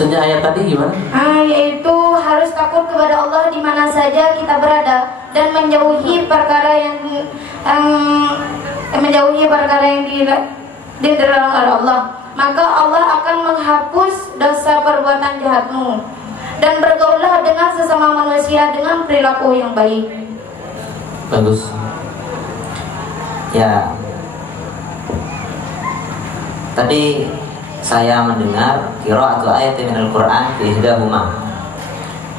Maksudnya ayat tadi gimana? Yaitu harus takut kepada Allah di mana saja kita berada dan menjauhi perkara yang dilarang oleh Allah. Maka Allah akan menghapus dosa perbuatan jahatmu dan bergaulah dengan sesama manusia dengan perilaku yang baik. Bagus. Ya, tadi saya mendengar qira'atu ayatin minal Qur'an fi ihdahuma,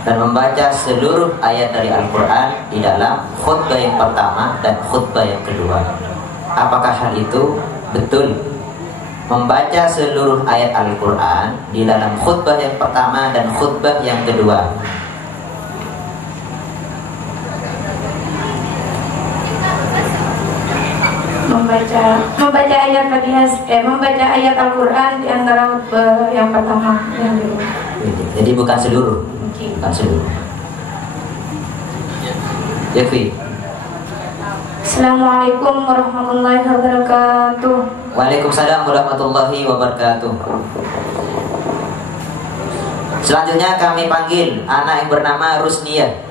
dan membaca seluruh ayat dari Al-Quran di dalam khutbah yang pertama dan khutbah yang kedua. Apakah hal itu betul? Membaca seluruh ayat Al-Quran di dalam khutbah yang pertama dan khutbah yang kedua. Membaca ayat Al-Quran di antara khutbah yang pertama yang kedua. Jadi bukan seluruh. Bukan seluruh. Yakfi. Assalamualaikum warahmatullahi wabarakatuh. Waalaikumsalam warahmatullahi wabarakatuh. Selanjutnya kami panggil anak yang bernama Rusniyah.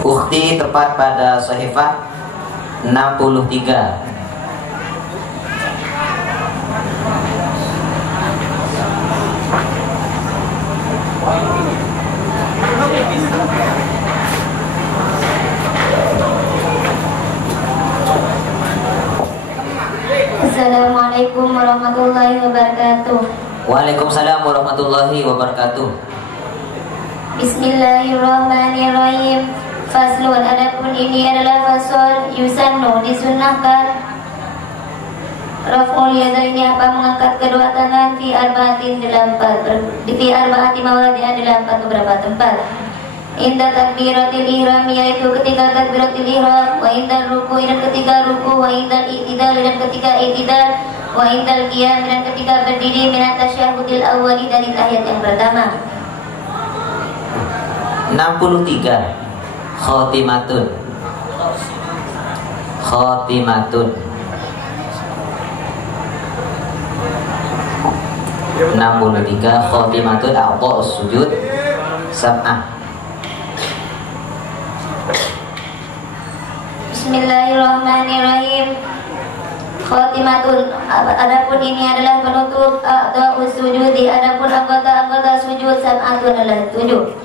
Ukhti tepat pada Sahifah 63. Assalamualaikum warahmatullahi wabarakatuh. Waalaikumsalam warahmatullahi wabarakatuh. Bismillahirrahmanirrahim. Faslun, adapun ini adalah fasal yusannu, disunnahkan raf'ul yadaini, apa mengangkat kedua tangan fi arba'atin dalam arba'ati mawadi'an dalam beberapa tempat. Inda takbiratil ihram, yaitu ketika takbiratil ihram, wa indal ruku' dan ketika ruku', wa indal i'tidal dan ketika i'tidal, wa indal qiyam dan ketika berdiri, min tasyahhudil awwali dari tahiyat yang pertama. 63. Khotimatun. Khotimatun. 63. Khotimatun a'dha'us sujud sab'ah. Bismillahirrahmanirrahim. Khotimatun, adapun ini adalah penutup a'dha'us sujudi, adapun anggota-anggota sujud sab'atun adalah 7.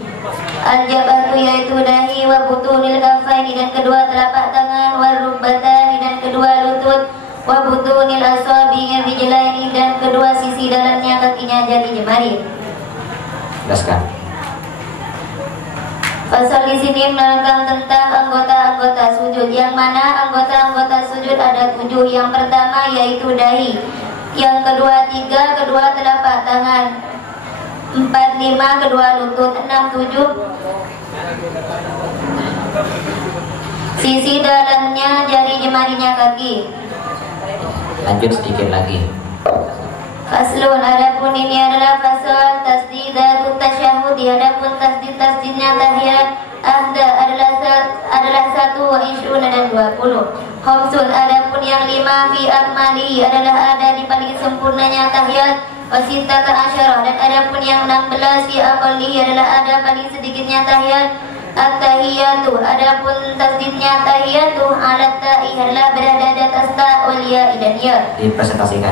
Al-jabatu, yaitu dahi, wa butunil kafaini dan kedua telapak tangan, wa rukbatani dan kedua lutut, wa butunil asabi'ir rijlaini dan kedua sisi dalamnya kakinya jari jemari. Jelaskan. Pasal di sini menerangkan tentang anggota-anggota sujud, yang mana anggota-anggota sujud ada 7. Yang pertama yaitu dahi, yang kedua 3, kedua telapak tangan, 4, 5, kedua lutut, 6, 7 sisi dalamnya jari jemarinya kaki. Lanjut sedikit lagi. Faslun, adapun ini adalah fasal tasdidatut tasyahhud, adapun tasdidnya tahiyat ahda adalah 1 wa ishruna dan 20. Khamsun, adapun yang 5 fi akmali adalah ada di paling sempurnanya tahiyat, wasitata asyarah dan adapun yang 16 fi aqalli adalah ada paling sedikitnya tahiyat. At-tahiyatu, adapun tasdidnya tahiyatu ala ta'i adalah berada di atas ta wal ya dan ya. Dipresentasikan.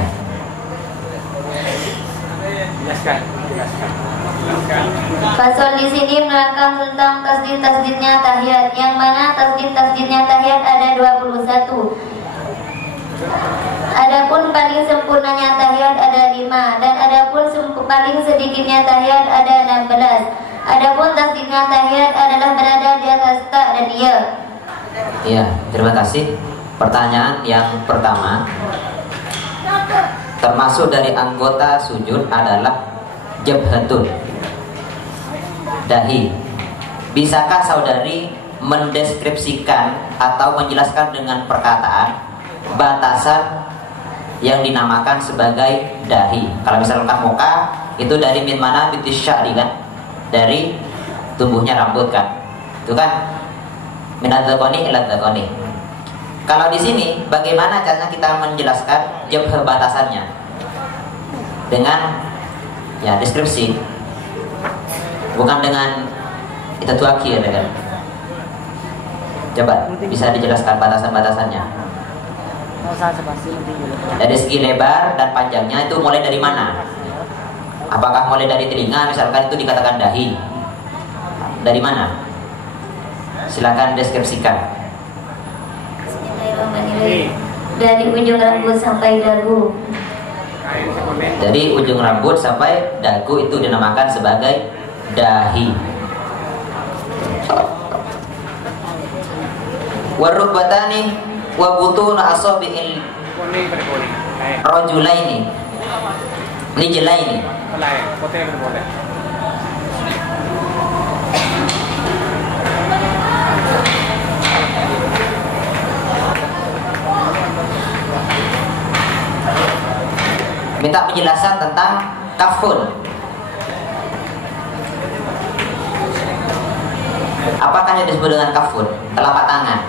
Fasal di sini menerangkan tentang tasdidnya tahiyat, yang mana tasdidnya tahiyat ada 21. Adapun paling sempurnanya tahiyat ada 5 dan adapun paling sedikitnya tahiyat ada 16. Adapun tasdidnya tahiyat adalah berada di atas ta dan ya. Iya, terima kasih. Pertanyaan yang pertama, termasuk dari anggota sujud adalah jabhatun, dahi. Bisakah saudari mendeskripsikan atau menjelaskan dengan perkataan batasan yang dinamakan sebagai dahi? Kalau misalkan muka itu dari min mana bitis sya'ri kan? Dari tumbuhnya rambut kan, itu kan minat dzaqani ila dzaqani. Kalau di sini bagaimana caranya kita menjelaskan jabh batasannya dengan ya deskripsi, bukan dengan itu tuaki ya kan. Coba bisa dijelaskan batasan-batasannya. Dari segi lebar dan panjangnya itu mulai dari mana? Apakah mulai dari telinga misalkan itu dikatakan dahi? Dari mana? Silakan deskripsikan. Bismillahirrahmanirrahim. Dari ujung rambut sampai dagu. Dari ujung rambut sampai dagu itu dinamakan sebagai dahi. Warukbatani wa butun asabi'il rajulaini rijlaini. Minta penjelasan tentang kafun. Apakah yang disebut dengan kafun? Telapak tangan.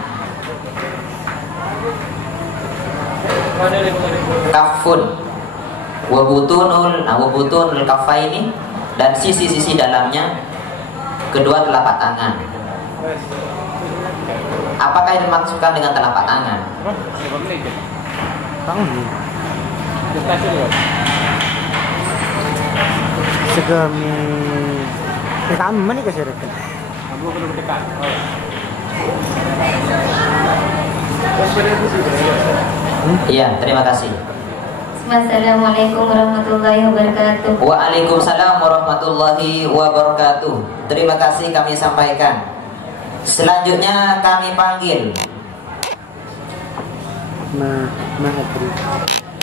Kafun wabutunul kafaini, dan sisi-sisi dalamnya kedua telapak tangan. Apakah yang dimaksudkan dengan telapak tangan? Segami mana ni kasi rekan? Iya, terima kasih. Assalamualaikum warahmatullahi wabarakatuh. Waalaikumsalam warahmatullahi wabarakatuh. Terima kasih kami sampaikan. Selanjutnya kami panggil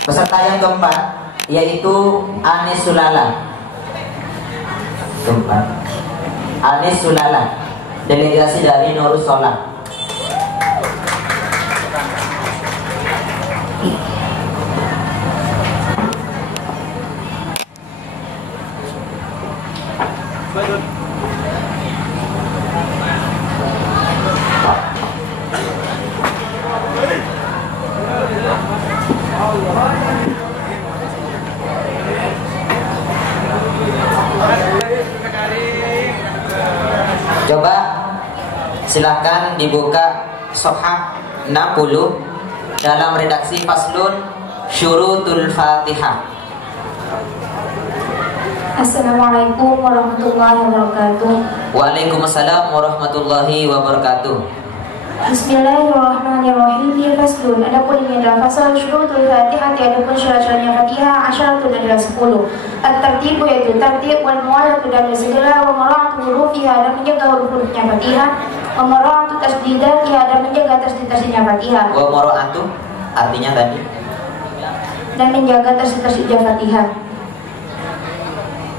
peserta yang keempat, yaitu Anis Sulala. Keempat, Anis Sulala, delegasi dari Nurus Sholat. Coba silahkan dibuka Shafah 60 dalam redaksi Faslun Syurutul Fatihah. Assalamualaikum warahmatullahi wabarakatuh. Waalaikumsalam warahmatullahi wabarakatuh. Bismillahirrahmanirrahim. Faslun. Adapun ini adalah fasal syurutul Fatihah, adapun syarat-syaratnya Fatihah asyaratul adalah 10. At-tartibu yaitu tertib, wal muwalatu dan segala, wa mara'atu hurufiha dan menjaga huruf-hurufnya Fatihah, wa mara'atu tasdidatiha dan menjaga tasdid-tasdidnya Fatihah. Wa mara'atu artinya tadi, dan menjaga tasdid-tasdidnya Fatihah.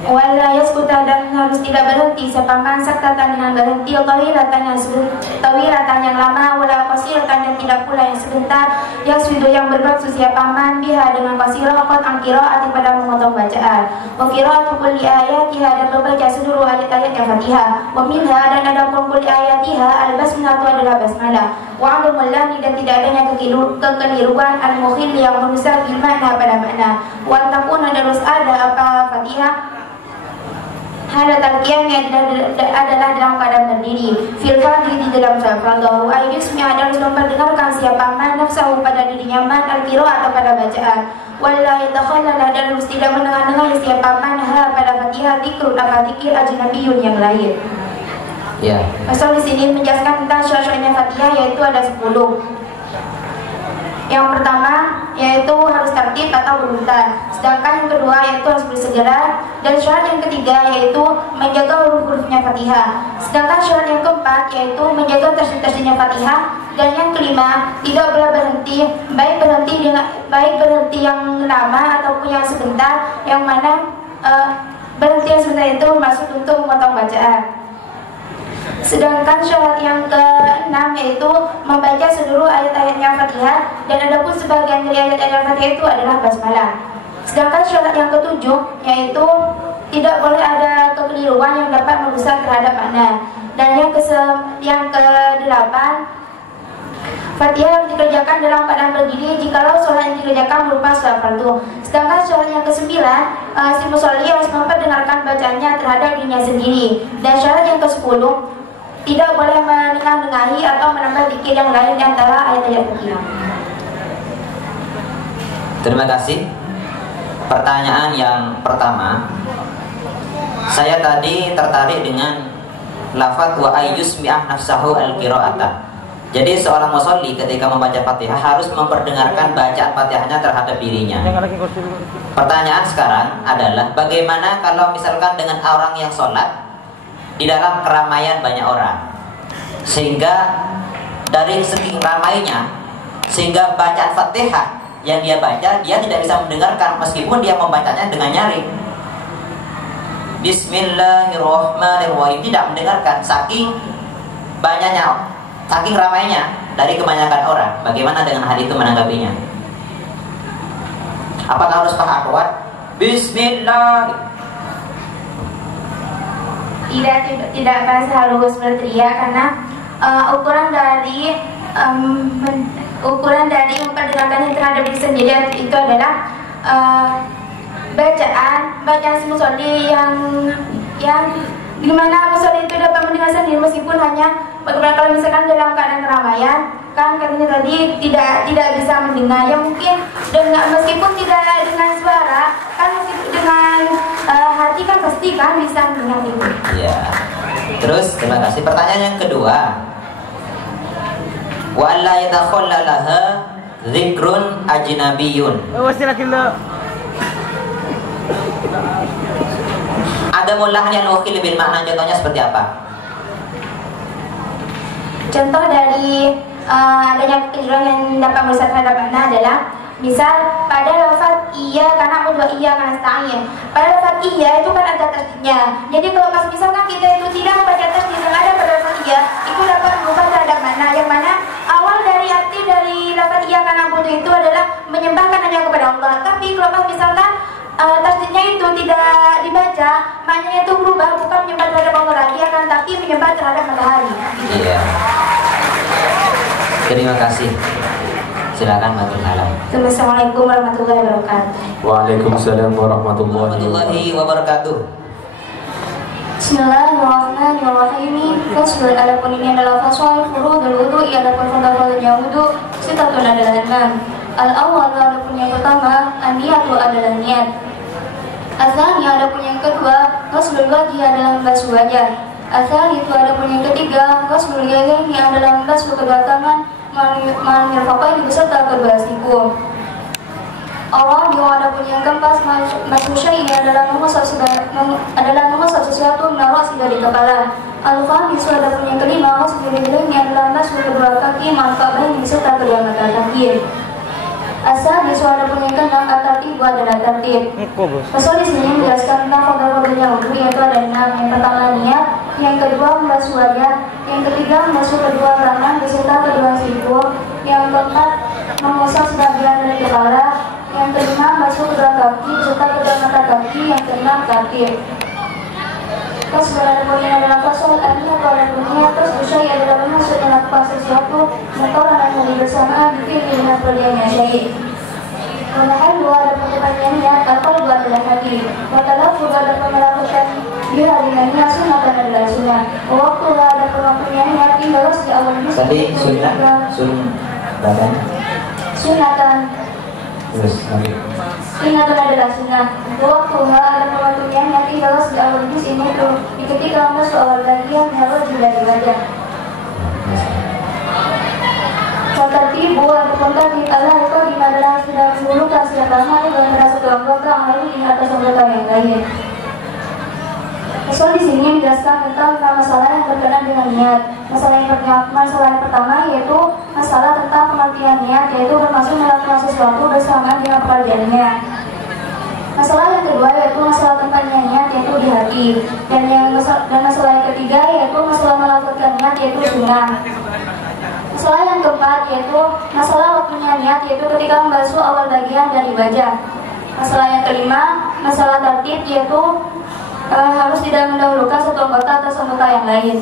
Wala yaskuta dan harus tidak berhenti sepaman saktatan dengan berhenti tawilatan yang lama, wala qasiratan dan tidak pula yang sebentar, yaswidu yang bermaksud siapaman biha dengan qasirah qad an qiraati pada memotong bacaan, wa qiraatu kulli ayatiha dan membaca seluruh ayat-ayatnya Fatihah, wa minha dan ada kulli ayatiha al-basmalah adalah basmalah, wa adamul lahni dan tidak adanya kekeliruan al-mukhil yang merusak bil makna pada makna, wa takuna dan harus ada apa Fatihah hala talqiyahnya adalah dalam keadaan berdiri, fil fadhi di dalam fardahu ayusnya harus memperdengarkan siapa man nafsahu pada dirinya man al-qiraah atau pada bacaan, wala yatakhallala dan harus tidak mendengar siapa man pada Fatihah dzikrun apa zikir ajnabiyun yang lain. ya. Pasal di sini menjelaskan tentang syarat-syaratnya Fatihah, yaitu ada 10. Yang pertama yaitu harus tertib atau berurutan, sedangkan yang kedua yaitu harus bersegera, dan syarat yang ketiga yaitu menjaga huruf-hurufnya Fatihah, sedangkan syarat yang keempat yaitu menjaga tasdid-tasdidnya Fatihah, dan yang kelima tidak boleh berhenti, baik berhenti yang lama ataupun yang sebentar, yang mana berhenti yang sebentar itu masuk untuk memotong bacaan. Sedangkan syarat yang ke-6 yaitu membaca seluruh ayat-ayatnya Fatihah, dan adapun sebagian dari ayat-ayat Fatihah itu adalah basmalah. Sedangkan syarat yang ke-7 yaitu tidak boleh ada kekeliruan yang dapat merusak terhadap makna. Dan yang ke-8, Fatihah yang dikerjakan dalam keadaan berdiri jikalau sholat yang dikerjakan merupakan sholat fardu. Sedangkan sholat yang ke-9, si musolli harus memperdengarkan bacaannya terhadap dirinya sendiri. Dan syarat yang ke-10, tidak boleh menengahi atau menambah zikir yang lain di antara ayat-ayat Fatihah. Terima kasih. Pertanyaan yang pertama, saya tadi tertarik dengan lafaz wa ayyusmi'ah nafsahu al-qira'ata. Jadi seorang musolli ketika membaca Fatihah harus memperdengarkan bacaan Fatihahnya terhadap dirinya. Pertanyaan sekarang adalah bagaimana kalau misalkan dengan orang yang sholat di dalam keramaian banyak orang, sehingga dari segi ramainya, sehingga bacaan Fatihah yang dia baca dia tidak bisa mendengarkan meskipun dia membacanya dengan nyaring. Bismillahirrahmanirrahim, tidak mendengarkan saking banyaknya, saking ramainya dari kebanyakan orang. Bagaimana dengan hal itu menanggapinya? Apakah harus kuat? Bismillah. Tidak harus berteriak karena ukuran dari memperdengarkan terhadap diri sendiri itu adalah bacaan si musolli yang dimana musolli itu dapat mendengar sendiri meskipun hanya bagaimana kalau misalkan dalam keadaan keramaian, kan katanya tadi tidak bisa mendengar, ya mungkin meskipun tidak dengan suara, kan meskipun dengan hati kan pasti kan bisa mendengar itu. Ya. Terus terima kasih. Pertanyaan yang kedua, wa la yatakhallalaha dzikrun ajnabiyyun. Ada mulahnya wakil bil makna, contohnya seperti apa? Contoh dari adanya kekeliruan yang dapat merusak terhadap makna adalah misal pada lafaz iya karena dua iya karena nasta'in. Pada lafaz iya itu kan ada tasdidnya. Jadi kalau pas misalkan kita itu tidak membaca tasdid yang ada pada lafaz iya, itu dapat berubah terhadap makna. Yang mana awal dari arti dari lafaz iya karena itu adalah menyembahkan hanya kepada Allah. Tapi kalau pas misalkan tasdidnya itu tidak dibaca, maknanya itu berubah, bukan menyembah terhadap Allah lagi, akan tapi menyembah terhadap matahari. Iya. Terima kasih. Silakan Mbak Alam. Assalamualaikum warahmatullahi wabarakatuh. Waalaikumsalam warahmatullahi wabarakatuh. Bismillahirrahmanirrahim. Fasal adapun ini adalah fasal furudul wudu, adapun fardhu wudu sitatun adalah 6. Al-awwal adapun yang pertama, an-niyatu adalah niat. Al-thani adapun yang kedua, ghuslul wajhi adalah membasuh wajah. Al-thalitsu adapun yang ketiga, ghuslul yadaini adalah membasuh kedua tangan, mirfaqaini beserta kedua siku. Ar-rabi'u adapun yang keempat, mashu syai'in adalah mengusap sesuatu min ra'si dari kepala. Al-khamisu adapun yang kelima, ghuslul yadaini adalah membasuh kedua kaki, mirfaqaini beserta kedua mata kaki. Asal di suara yang keenam tertib adalah tertib. Pasal di sini menjelaskan tentang fardhu-fardhunya wudu, yaitu ada 6. Yang pertama niat, yang kedua membasuh wajah, yang ketiga membasuh kedua tangan beserta kedua siku, yang keempat mengusap sebagian dari kepala, yang kelima membasuh kedua kaki beserta kedua mata kaki, yang keenam tertib. Terus adapun yang adalah fasal niat atau niat, terus usai adalah maksud melakukan sesuatu mengkoran yang bersamaan dengan perjanjian syai'. Menahan dua ada pertanyaan niat atau dua adalah hati. Matalah juga ada melakukan dia dengan niat sunnah dan adalah sunnah. Waktu ada pertanyaan niat tinggal di awal bis. Tadi Sunnatan. Terus lagi. Sunnatan adalah sunnah. Waktu ada pertanyaan niat tinggal di awal bis ini tuh. Ketika masuk awal bagian harus dari wajah. Tetapi buat kontak kita lah itu di mana sudah dulu kasih agama itu merasa terangkat lalu di atas anggota yang lain. Soal di sini menjelaskan tentang masalah yang berkenaan dengan niat. Masalah yang pertama yaitu masalah tentang pengertian niat, yaitu bermaksud melakukan sesuatu bersamaan dengan pekerjaannya. Masalah yang kedua yaitu masalah tentang niat, yaitu di hati. Dan masalah yang ketiga yaitu masalah melakukan niat, yaitu sunnah. Masalah yang keempat yaitu masalah waktunya niat, yaitu ketika membasuh awal bagian dari wajah. Masalah yang kelima masalah tertib, yaitu harus tidak mendahulukan satu anggota atas anggota yang lain.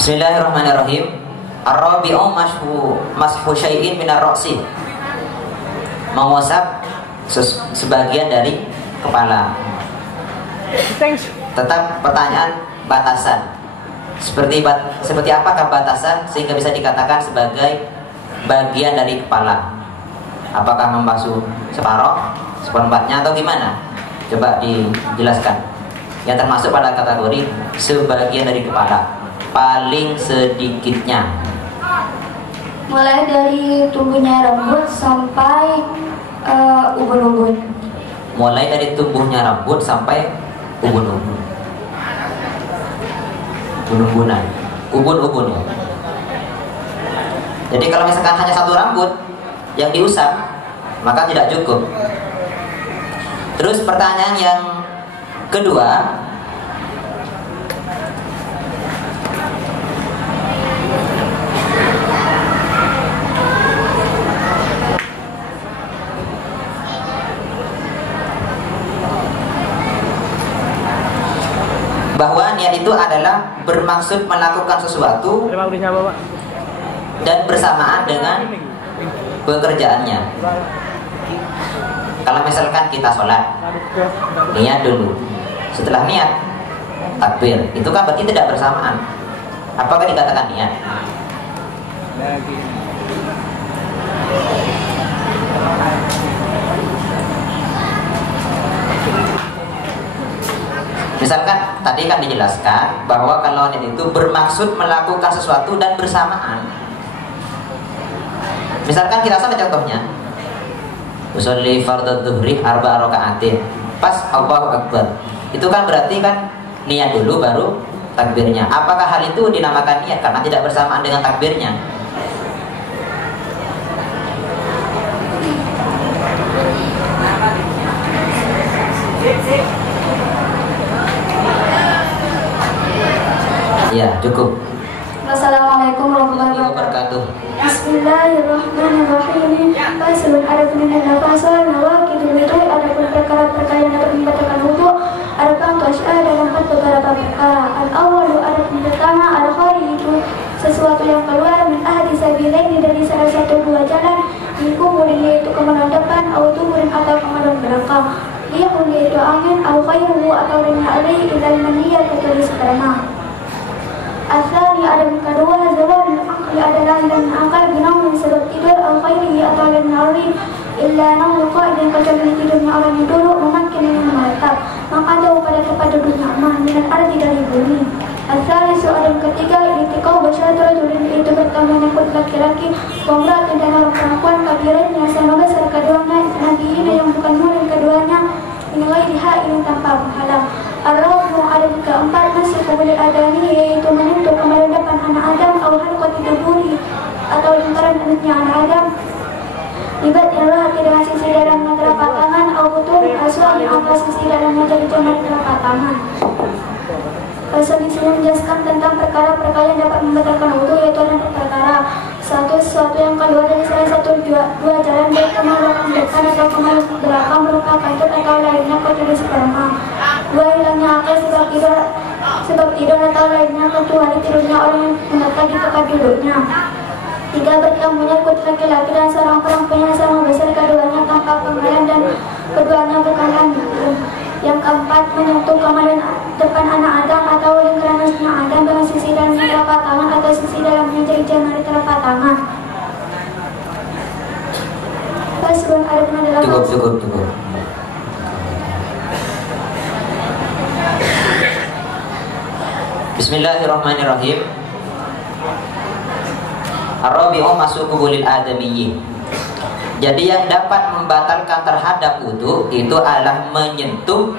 Bismillahirrahmanirrahim. Ar-rabi'u mashu syai'in minar ra'si. Mengusap sebagian dari kepala. Tetap pertanyaan batasan. Seperti apakah batasan sehingga bisa dikatakan sebagai bagian dari kepala? Apakah membasuh seperempatnya atau gimana? Coba dijelaskan. Yang termasuk pada kategori sebagian dari kepala. Paling sedikitnya mulai dari tumbuhnya rambut sampai ubun-ubun. Mulai dari tumbuhnya rambut sampai ubun-ubun. Ubun-ubunan, ubun-ubun. Jadi kalau misalkan hanya satu rambut yang diusap, maka tidak cukup. Terus pertanyaan yang kedua, bahwa niat itu adalah bermaksud melakukan sesuatu dan bersamaan dengan pekerjaannya. Kalau misalkan kita sholat, niat dulu. Setelah niat, takbir. Itu kan berarti tidak bersamaan. Apakah dikatakan niat? Misalkan tadi kan dijelaskan bahwa kalau niat itu bermaksud melakukan sesuatu dan bersamaan. Misalkan kita sama contohnya, usolli fardhu dzuhri 4 rakaatin. Pas Allahu Akbar. Itu kan berarti kan niat dulu baru takbirnya. Apakah hal itu dinamakan niat karena tidak bersamaan dengan takbirnya? Ya, cukup. Wassalamualaikum warahmatullahi wabarakatuh. Bismillahirrahmanirrahim. Faslun arafna nafasal nawaqidul wudu. Adapun perkara-perkara yang dapat membatalkan wudu, ada pantasya dalam beberapa perkara. Al-awwalu adapun pertama al-khariju, sesuatu yang keluar min ahadi sabilaini dari salah satu dua jalan, mingkuburin yaitu kemaluan depan, atau tuburin atau kemaluan belakang. Lihun yaitu angin, atau khayruhu atau lainnya alai ilal maniyat atau sperma. Asal ada kedua zawal akal adalah hilang akal binawin sebab tidur al-khairi atau al-nari illa namu qaidin kecuali tidurnya orang yang duduk memakin yang menatap maka jauh pada duduknya aman minat arti dari bumi. Asal soalan ketiga itikau basyaratul rajulin itu bertemu nyangkut laki-laki wamrat dan orang perempuan kabiran yang sama besar keduanya nabiina yang bukan murid keduanya nilai diha ini tanpa menghalang. Ar-rabu ada keempat nasi kubuli adami yaitu menyentuh kemaluan depan anak Adam atau halqati duburi atau lingkaran anaknya anak Adam. Libat irrahati dengan sisi dalamnya telapak tangan atau butun aswal yang atas sisi dalamnya dari jemari telapak tangan. Pasal di sini menjelaskan tentang perkara-perkara yang dapat membatalkan wudu yaitu ada perkara sesuatu yang keluar dari salah satu dua jalan baik kemaluan depan atau kemaluan belakang berupa kantut atau lainnya kecuali sperma. Dua hilangnya akal sebab tidur atau lainnya kecuali tidurnya orang yang mendekat di tempat duduknya. Tiga bertemunya kut laki-laki dan seorang perempuan yang sama besar keduanya tanpa penghalang dan keduanya berkalan. Yang keempat menyentuh kemaluan depan anak Adam atau lingkaran anak Adam dengan sisi dalamnya telapak tangan atau sisi dalamnya jari jemari telapak tangan. Paslon adalah Cukup. Bismillahirrahmanirrahim. Ar-rabi'u masuk kubulil adamiyyi. Jadi yang dapat membatalkan terhadap wudu itu adalah menyentuh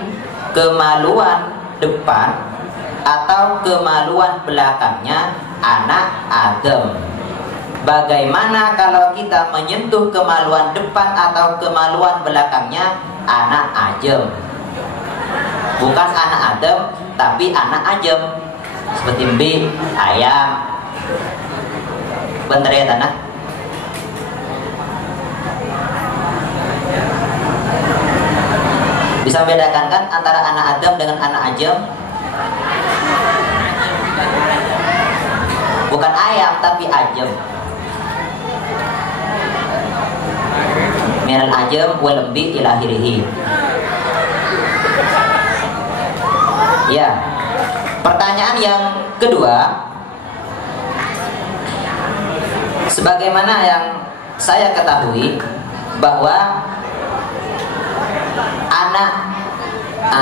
kemaluan depan atau kemaluan belakangnya anak Adam. Bagaimana kalau kita menyentuh kemaluan depan atau kemaluan belakangnya anak ajem. Bukan anak adem, tapi anak ajem. Seperti mbi, ayam. Bener ya tanah? Bisa membedakan kan antara anak adem dengan anak ajem? Bukan ayam, tapi ajem. Minal ajem wal lembi ila akhirih. Ya. Pertanyaan yang kedua, sebagaimana yang saya ketahui bahwa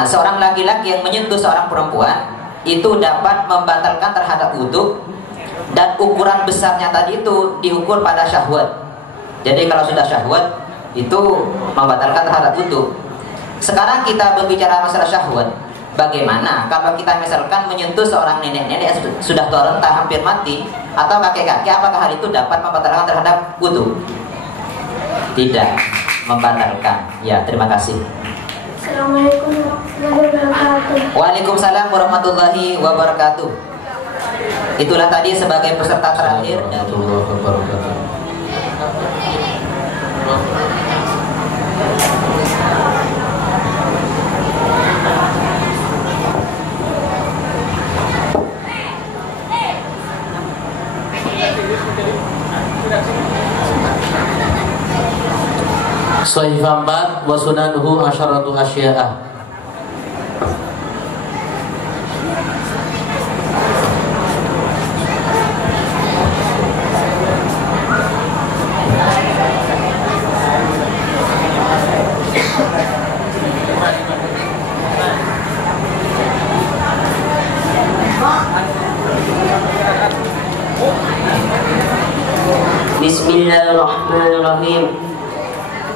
seorang laki-laki yang menyentuh seorang perempuan itu dapat membatalkan terhadap wudhu, dan ukuran besarnya tadi itu diukur pada syahwat. Jadi kalau sudah syahwat itu membatalkan terhadap wudhu. Sekarang kita berbicara masalah syahwat. Bagaimana kalau kita misalkan menyentuh seorang nenek-nenek yang sudah tua renta hampir mati, atau kakek-kakek, apakah hal itu dapat membatalkan terhadap wudhu? Tidak membatalkan. Ya, terima kasih. Assalamualaikum warahmatullahi wabarakatuh. Waalaikumsalam warahmatullahi wabarakatuh. Itulah tadi sebagai peserta terakhir. Warahmatullahi wabarakatuh. Sahih 4 wa sunanuhu asyaratu asya'ah. Bismillahirrahmanirrahim.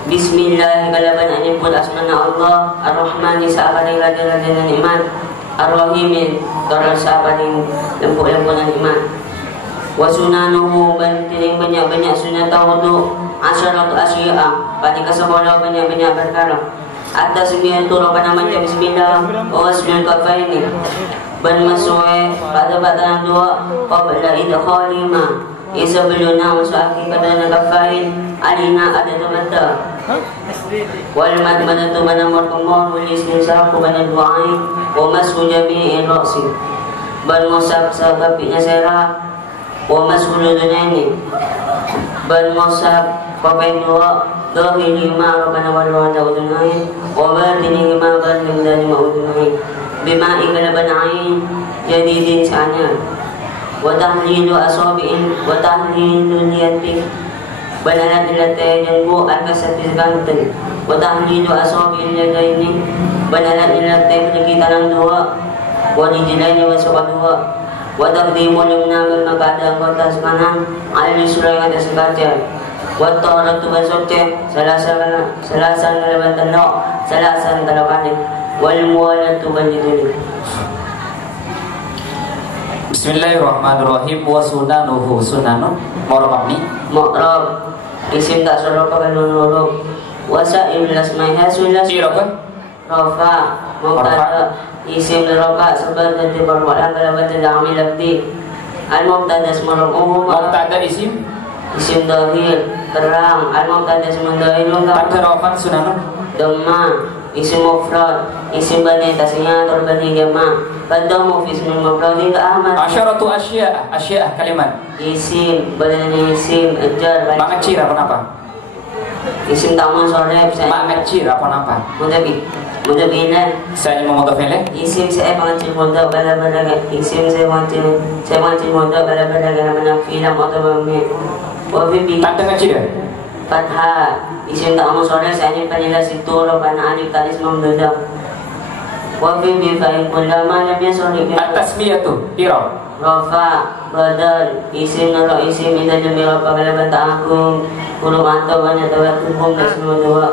Bismillahirrahmanirrahim. Asmana Allah Ar-Rahmani sahabatin radina nikmat, Ar-Rahimin darah sahabatin lempuk-lempuk nikmat. Wa sunanuhu bantining banyak-banyak sunat wudu asyaratu asya'ah, pada kesemuanya banyak-banyak perkara. Atas sembilan tu apa namanya bismillah wa wasmil kafaini ban masue pada badan dua qabla idkhali ma sebelumnya masuk akhir pada kafain alina ada mata wal mad tu mana marqumur wal ismi saku pada dua ain wa masu jami'in ra'si ban musab sababinya serah wa masu dunyani ban musab papai dua dohini ma pada wala udunai wa batini ma ban dari ma udunai bima ikala banain jadidin sana wa tahlilu asabi'in wa tahlilu niyatik banalat dilatay janggo al-kasati ganten wa tahlilu asabi'in yadaini banalat dilatay kita ng dua wa dijilaini wa dua wa taqdimu limna maqada qatas kanan al-yusra yang atas kaca wa ta'aratu basukce salasan nalabatan no salasan talakani wal muwalatu baliduni. Bismillahirrahmanirrahim. Wa sunanuhu sunanu mormabni Mu'rab isim tak soroka balunuruk wasa'il lasmaiha sulas sirokan Rafa Mubtada isim roka sebab dan diperbuatan kalabat amil labdi al-mubtada semuruk umum mubtada isim dahil terang al-mubtada semuruk dahil tadarofan sunanu Dhamma isim mufrad isim bani tasnya atau bani jama qaddamu fi ismil mufradi ka ahmad asyaratu asya'ah kalimat isim bani isim ajar mengecir apa napa isim tamun sorep mengecir apa napa mudabilan saya mau mutafile isim saya mengecil muda bala-bala isim saya mengecil muda bala-bala mana filam atau bami wa bibi tanda ngecir fathah isim tamun sorep saya panila situ robana alif talis mamduda wa bibi fa'in kullama lam yasri at-tasmiyatu ira Rafa badal isim naro isim ida jami rafa kalaban ta'akum huruf atau banyak tawak hukum dan semua dua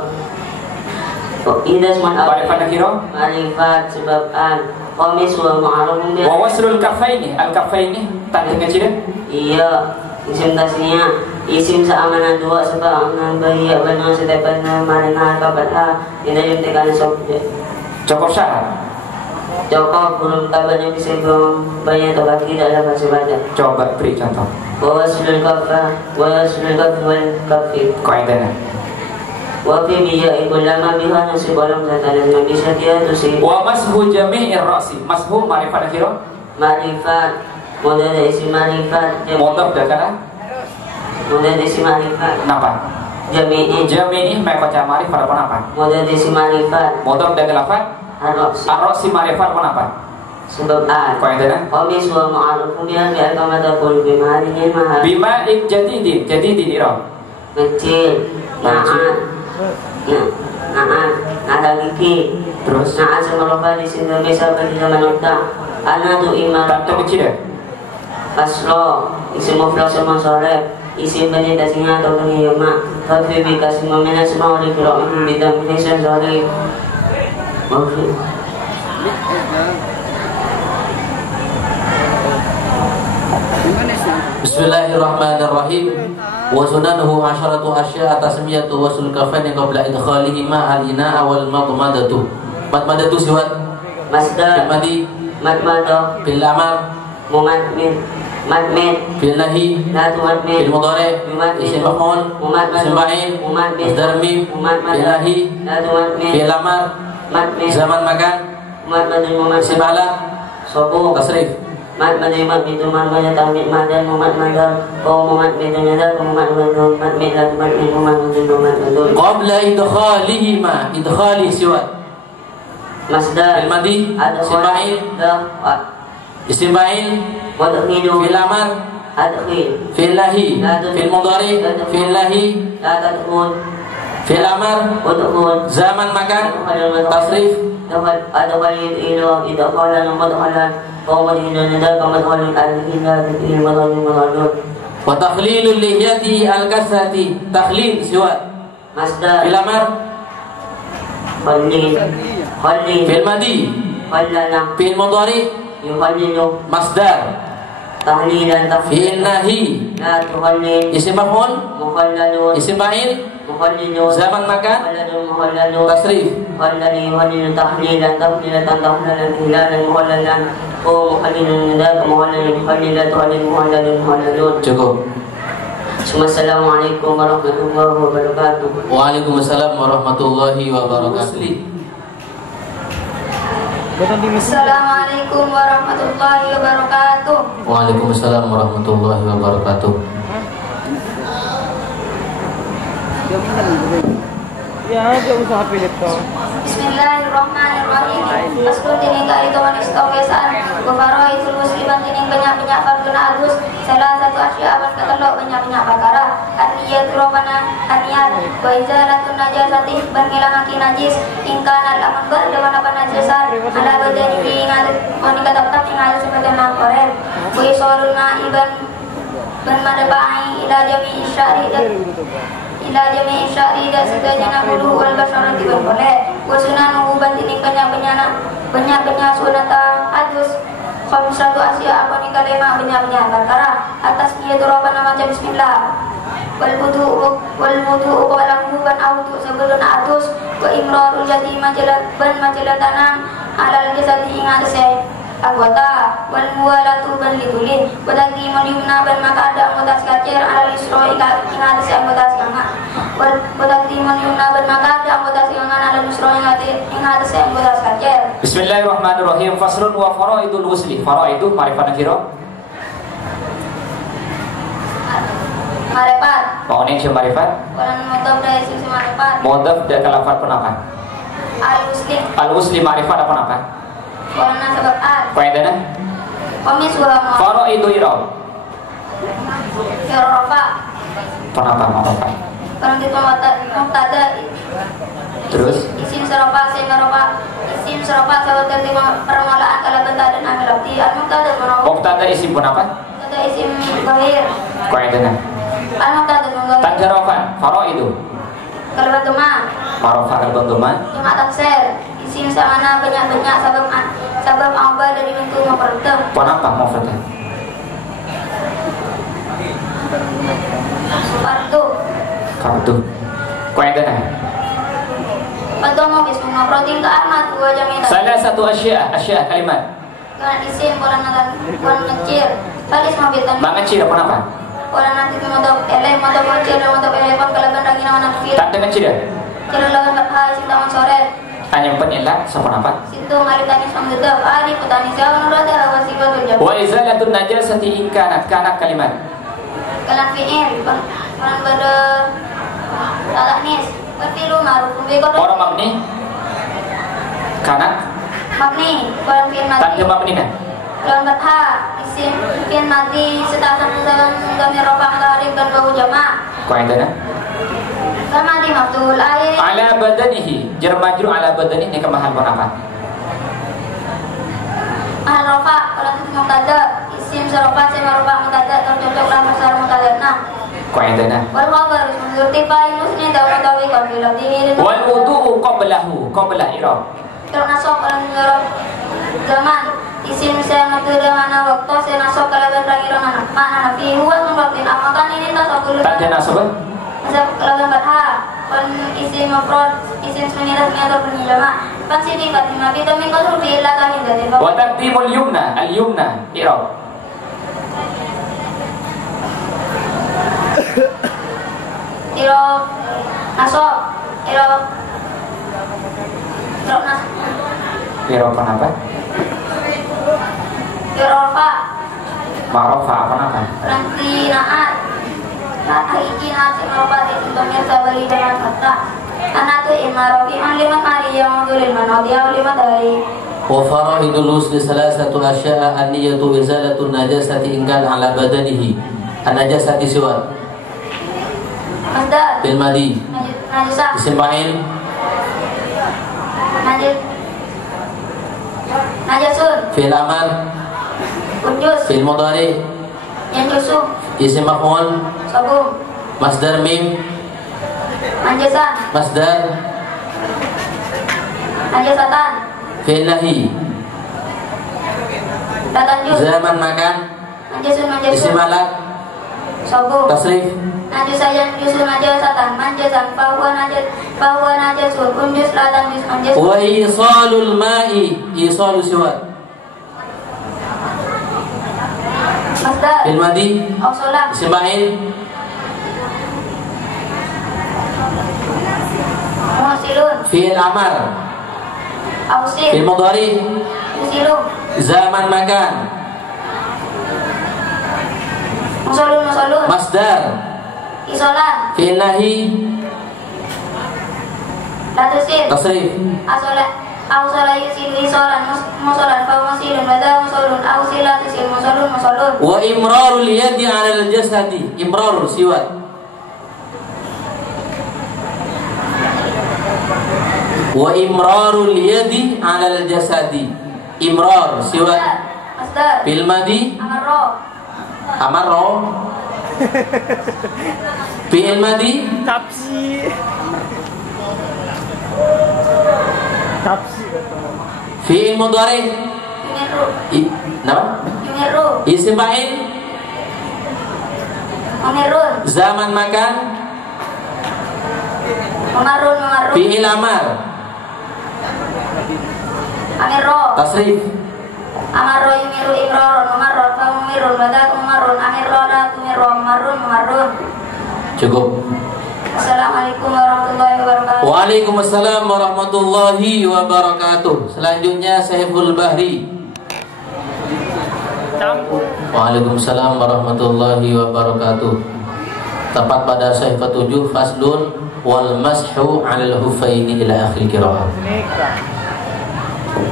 ida seman Ma'rifat nakira Ma'rifat sebab an Qamis wa ma'arufun wa wasrul kafaini al-kafaini tanda ngecir iya isim tasniah, isim seamanan dua sebab aman bayi benar setiap mana kabarlah ini yang tekan subjek. Cukup syarat. Cukup belum tabarnya bisa belum banyak atau tidak ada masih banyak. Coba beri contoh. Wa waslul kafa wa waslul kafi wal kafi. Kaidahnya. Wa fi biya ikul lama biha nasib alam zatalan nabi syatiya tusi. Wa mashu jami'ir ra'si. Mashu ma'rifat akhirah. Ma'rifat modal isi ma'rifat. Modal dakala. Modal isi ma'rifat. Napa? Jami'i mai baca ma'rifat apa napa? Modal isi ma'rifat. Modal dakala lafaz. Ar-ra'si ma'rifat apa napa? Sebab Kaidahnya. Qamis wa ma'rufun biha ka kama taqul bi ma'alihi maha. Bima'in jadidin. Jadidin ira. Kecil. Ada gigi. Terus semeroba di sini bisa bagi zaman otak. Anak tu iman. Tanto kecil ya? Aslo isim mufrad sama sore isim bani tasnya atau bani yama. Tapi bikasi memena semua oleh kira bidang Indonesia sore. Oke. Bismillahirrahmanirrahim. Wa sunanuhu asharatu asya'a tasmiyatu wasul kafaini qabla idkhalihima al-ina'a wal madmadatu. Madmadatu siwat Masdar madi madmadah bil amar mumadmin madmin bil nahi la tumadmin bil mudhari isim maf'ul isim fa'il masdar mim bil nahi la tumadmin bil amar madmin zaman makan mumadmin isim ala sobu tasrif madmin itu madmin tamid madan mumadmadan qaum mumadmin dan mumadmin la tumadmin mumadmin qabla idkhalihima idkhali siwat Masdar al-madi isim fa'il isim fa'il wadkhilu fil amar adkhil fil nahi fil mudhari fil nahi la tadkhul fil amar udkhul zaman makan tasrif ada walid ila idkhalan wa madkhalan qaum dinada kama madkhalun al-ila bil madkhalun wa takhlilul lihyati al-kasati takhlil siwat Masdar fil amar khalil fil madi khalala fil mudhari yukhalilu masdar tahlilan fil nahi la tukhallil isim maf'ul mukhallalun isim fa'il mukhallilu zaman makan mukhallalun tasrif khallali yukhalilu tahlilan tahlalan hilalan mukhallalan mukhallilun nada mukhallalun khallilan tukhallil mukhallalun cukup. Assalamualaikum warahmatullahi wabarakatuh. Waalaikumsalam warahmatullahi wabarakatuh. Assalamualaikum warahmatullahi wabarakatuh. Waalaikumsalam warahmatullahi wabarakatuh. Ya, ada usaha pilih toh. Bismillahirrahmanirrahim. Aslu dining kali tuan istogesan. Gufaro itu musliman dining banyak-banyak farduna adus. Salah satu asya awas ketelok banyak-banyak perkara. Aniyat robana aniyat. Wa izalatun najasati bangilangaki najis. Ingkan al-aman berdewan apa najasan. Ala badani ingat. Wanita tetap ingat sebagai nakoren. Wa isoluna iban bermadabai ila jami isyari ila jami isyari dan setajana bulu wal basyarati wal boleh wasunanuhu bantining banyak sunata adus khamsatu asya apa ni kalima banyak perkara atas dia turabana macam bismillah wal wudu qalahu ban audu sebelum atus wa imrarul jati majalatana alal jasadi ingat saya anggota wal muwalatu ban litulin wadagi meniumna ban maka ada anggota skacer alal isro ingat saya anggota sekangan wadagi meniumna ban maka ada anggota sekangan alal isro ingat saya anggota skacer. Bismillahirrahmanirrahim. Faslun wa faraidul wusli. Faraidu ma'rifat nakira. Marifat. Paunin sih ma'rifat. Walan mudhaf dari sisi marifat. Mudhaf dari lafaz penapa? Al-Muslim. Al-Wusli ma'rifat apa napa? Walan sebab al. Kaidahnya? Qamis wa ma. Faraidu ira. Rafa. Penapa apa? Berarti mubtada. Terus Isim serofa semerofa. Isim serofa sebab dari permulaan kalau bentar dan akhir arti. Al-mubtada merofa. mubtada isim penapa? Mubtada isim zahir. Kaidahnya? Al-mubtada zahir. Tanjarofan. Faraidu. Kalau bantuma. Marofa al-bantuman. Cuma taksir. Isim samana banyak-banyak sabab apa dari bentuk mempertem. Penapa mufrad? Tuh. Kau yang kena. Patomo bismillah protein ke amat gua jamita. Salah satu asya kalimat. Kan isim bola nagan bola ngecil. Balis mabitan. Mengecil apa nama? Bola nanti motor kecil motor pon kalaban ragi nama nakil. Tak dengan cira. Cira lawan berhai sintawan sore. Hanya penilak siapa nama? Situ mari tani samudra ari petani jauh nurada wasibatul jawab. Wa izalatun najasati in kanat kalimat. Kalam fi'il kan pada talaknis. Berfilu maruf bego. Orang mabni kanat Mabni, kolam fi'il mati. tak mabni kan? Lawan berha isim fi'il mati setakan gamir rofa alif dan bahu jama'. Kau yang kena. Kama di maftul ayat. Ala badanihi jar majrur ala badanihi ini kemahan apa? Mahal rofa kalau itu mubtada isim serofa sama rofa mubtada tercocoklah besar mubtada nah. Kau yang kena. Wal khabar menurti painusnya dawi kan bila diri. Wal wudu'u qabla i'rab. Kalau nasok kalau menurut zaman isim saya mubtada mana waktu saya nasok kalau berangir mana fi huwa mubtada amakan ini tak dulu. Tak ada nasab. Nasab kalau berha kon isim mufrad isim sunira atau penjama. Kan sini kan nabi tapi kalau bila kahin dari Wa taqdimul yumna i'rab. Irok nasok irok nas I'rab apa? irofa Ma'rafa apa? nanti naat iki nasi irofa itu domir sabali dengan kata anak tu imarofi an lima kali yang dulil manodia lima dari وفرائض الغسل ثلاثة أشياء النية إزالة النجاسة إن كان على بدنه النجاسة سوى masdar بالماضي najisah اسم فاعل najasun فعل أمر unjus فعل مضارع yang jusuk اسم مفعول sabung مصدر ميم najasan مصدر najasatan فعل نهي datang jus زمن مكان najasun اسم على sabung تصريف najusayan jusun najasatan manjasan bahwa najasun unjus ladang jus manjas وإيصال الماء إيصال سوى masdar فعل ماضي ausolah اسم فاعل musilun فعل أمر ausil فعل مضارع musilun زمن مكان musolun مصدر isolan فعل نهي latusil تصريف ausola yusil isolan musolan fa musilun bada musolun ausila tusil musolun وإمرار اليد على الجسد إمرار سوى وإمرار اليد على الجسد إمرار سوى masdar بالماضي amaro أمر بالماضي Tapsi. في المضارع yumiru نعم اسم فاعل umirun زمن مكان memarun فعل أمر amiro تصريف amaro yumiru imrorun memarun fa umirun bada umarun amirora tumirun memarun cukup. Assalamualaikum warahmatullahi wabarakatuh. Waalaikumsalam warahmatullahi wabarakatuh. Selanjutnya Saiful Bahri. Waalaikumsalam warahmatullahi wabarakatuh. Tepat pada Saifat 7 faslun wal mashu 'alal huffaini ila akhir qiraah.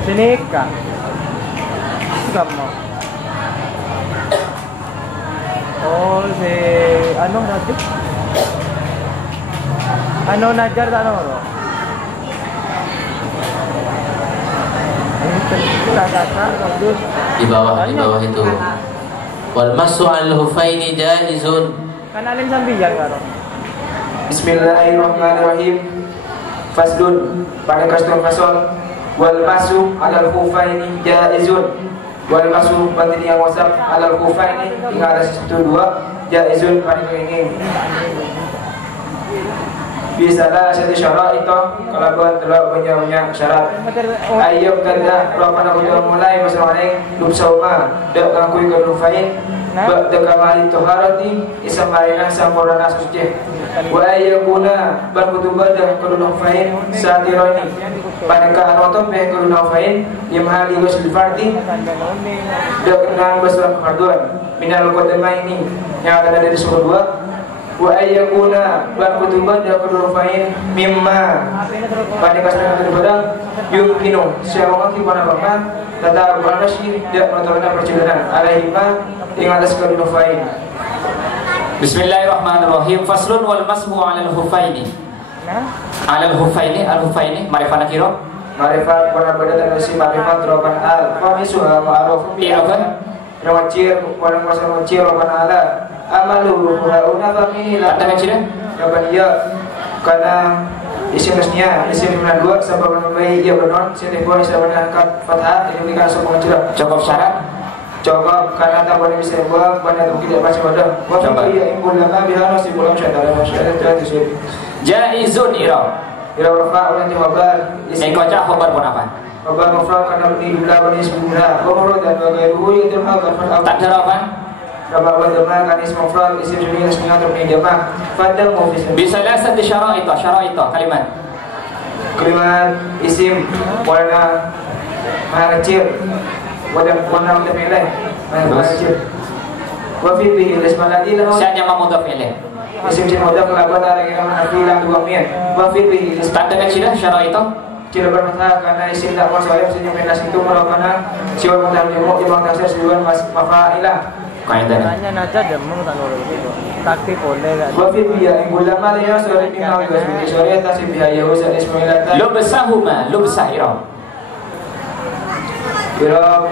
Senika. Kamu. Oh, si ano natin? Ano najar ano bro? Di bawah itu. Wal mashu 'alal huffaini jaizun. Kanalin sambiyan karo. Bismillahirrahmanirrahim. Faslun pada kastur fasol wal masu alal khufaini jaizun wal masu batin yang wasap alal khufaini tinggal ada 1 2 jaizun pada kenging. Bisalah satu syarat itu kalau buat telah banyak syarat. Ayub kata Rabbana kita mulai masalah lubsauma dak ngakui kerufain bak dekamali toharati isamaina sampurna suci. Wa ayyuna bal kutubadah kerufain satirani pada karotom be kerufain yamhali wasil fardi dak nang basra farduan minal qadamaini yang ada dari surah 2. Wa ayyakuna bal kutubadah kerufain mimma pada kasar kerufain yumkinu siapa mungkin pada bapak tata bernashi tidak menentukan perjalanan alaihima dengan atas kerufain. Bismillahirrahmanirrahim. Faslun wal mashu 'alal hufaini. 'Alal hufaini, al-hufaini ma'rifat nakira. Ma'rifat wana badal si ma'rifat roban al. Famisuha ma'ruf bi apa? Rawacir wana masa wacir roban ala. Amalu hauna famila. Kata kecil ya karena isimnya isim mana dua sebab membaik dia benar setiap boleh sebenarnya kat fathah ini dikasih semua cerah. Cukup syarat. Coba karena tak boleh bisa buat banyak tidak baca pada. Coba ia impul lama biar nasi bulan syaitan syaitan itu. Jaizun ira. Ira rafa ulan jawaban. Engkau khabar pun apa? Khabar mufrad karena ini jumlah bani sebulan. Khabar dan bagairu itu hal kan. Tak jawab. Khabar wadama kan ism mufrad isim jenis dengan terkini jama. Pada mufis. Bisa lihat di syarat itu kalimat. Kalimat isim warna mana kecil. warna mutafileh mana kecil. Wa fi bihi ism alladhi lahu. Saya yang mutafileh. Isim mudaf kelaban dari yang afilah dua mian. Wa fi bihi tak ada kecil syarat itu. Tidak bermasalah karena isim tak masalah isim yang itu merupakan siwal mutafileh yang maksud siwal mafailah. Tanya naja jamu tak nurut itu. Taktik boleh enggak? Wafid biya ulama dia sore tinggal di sore tasib biaya usaha ismailata. Lubsahuma lubsahira. Ira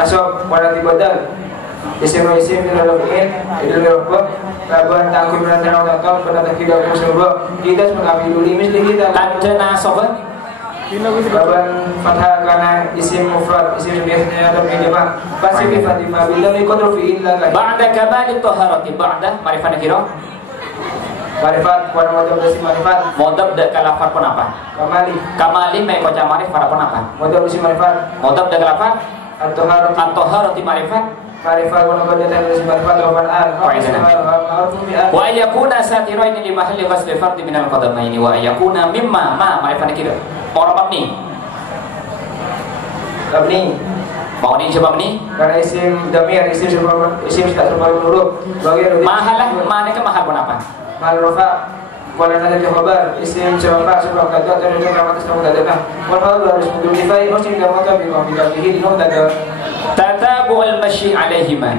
nasab pada tibadal. Isim ila lafin ila lafal kaban takun berantara atau pada tidak musabah kita mengambil misli kita tak nasab. Kaban fathah karena isim mufrad isim biasanya atau jamak pasti bi fatimah bila ikut fi illa ba'da kamal at-taharati ba'da ma'rifat nakira. Marifat wana modab dasi marifat modab dak kalafat pun apa? Kamali mai baca marifat pun apa? Modab dasi marifat modab dak kalafat at-taharati marifat wana modab dasi marifat roban al wa yakuna satirain li mahalli ghasl fard min al-qadamaini wa yakuna mimma ma marifat nakira. Orang mabni mau ni coba mabni karena isim damir isim tak terlalu huruf bagian mahalah mana ke mahal pun apa mahal rafa wala nada khabar isim sebab sebab kata dan itu kama tasawuf tadana wal hal harus mudifai usim dan mata bi qabilihi no tada tatabu al mashi alaihima.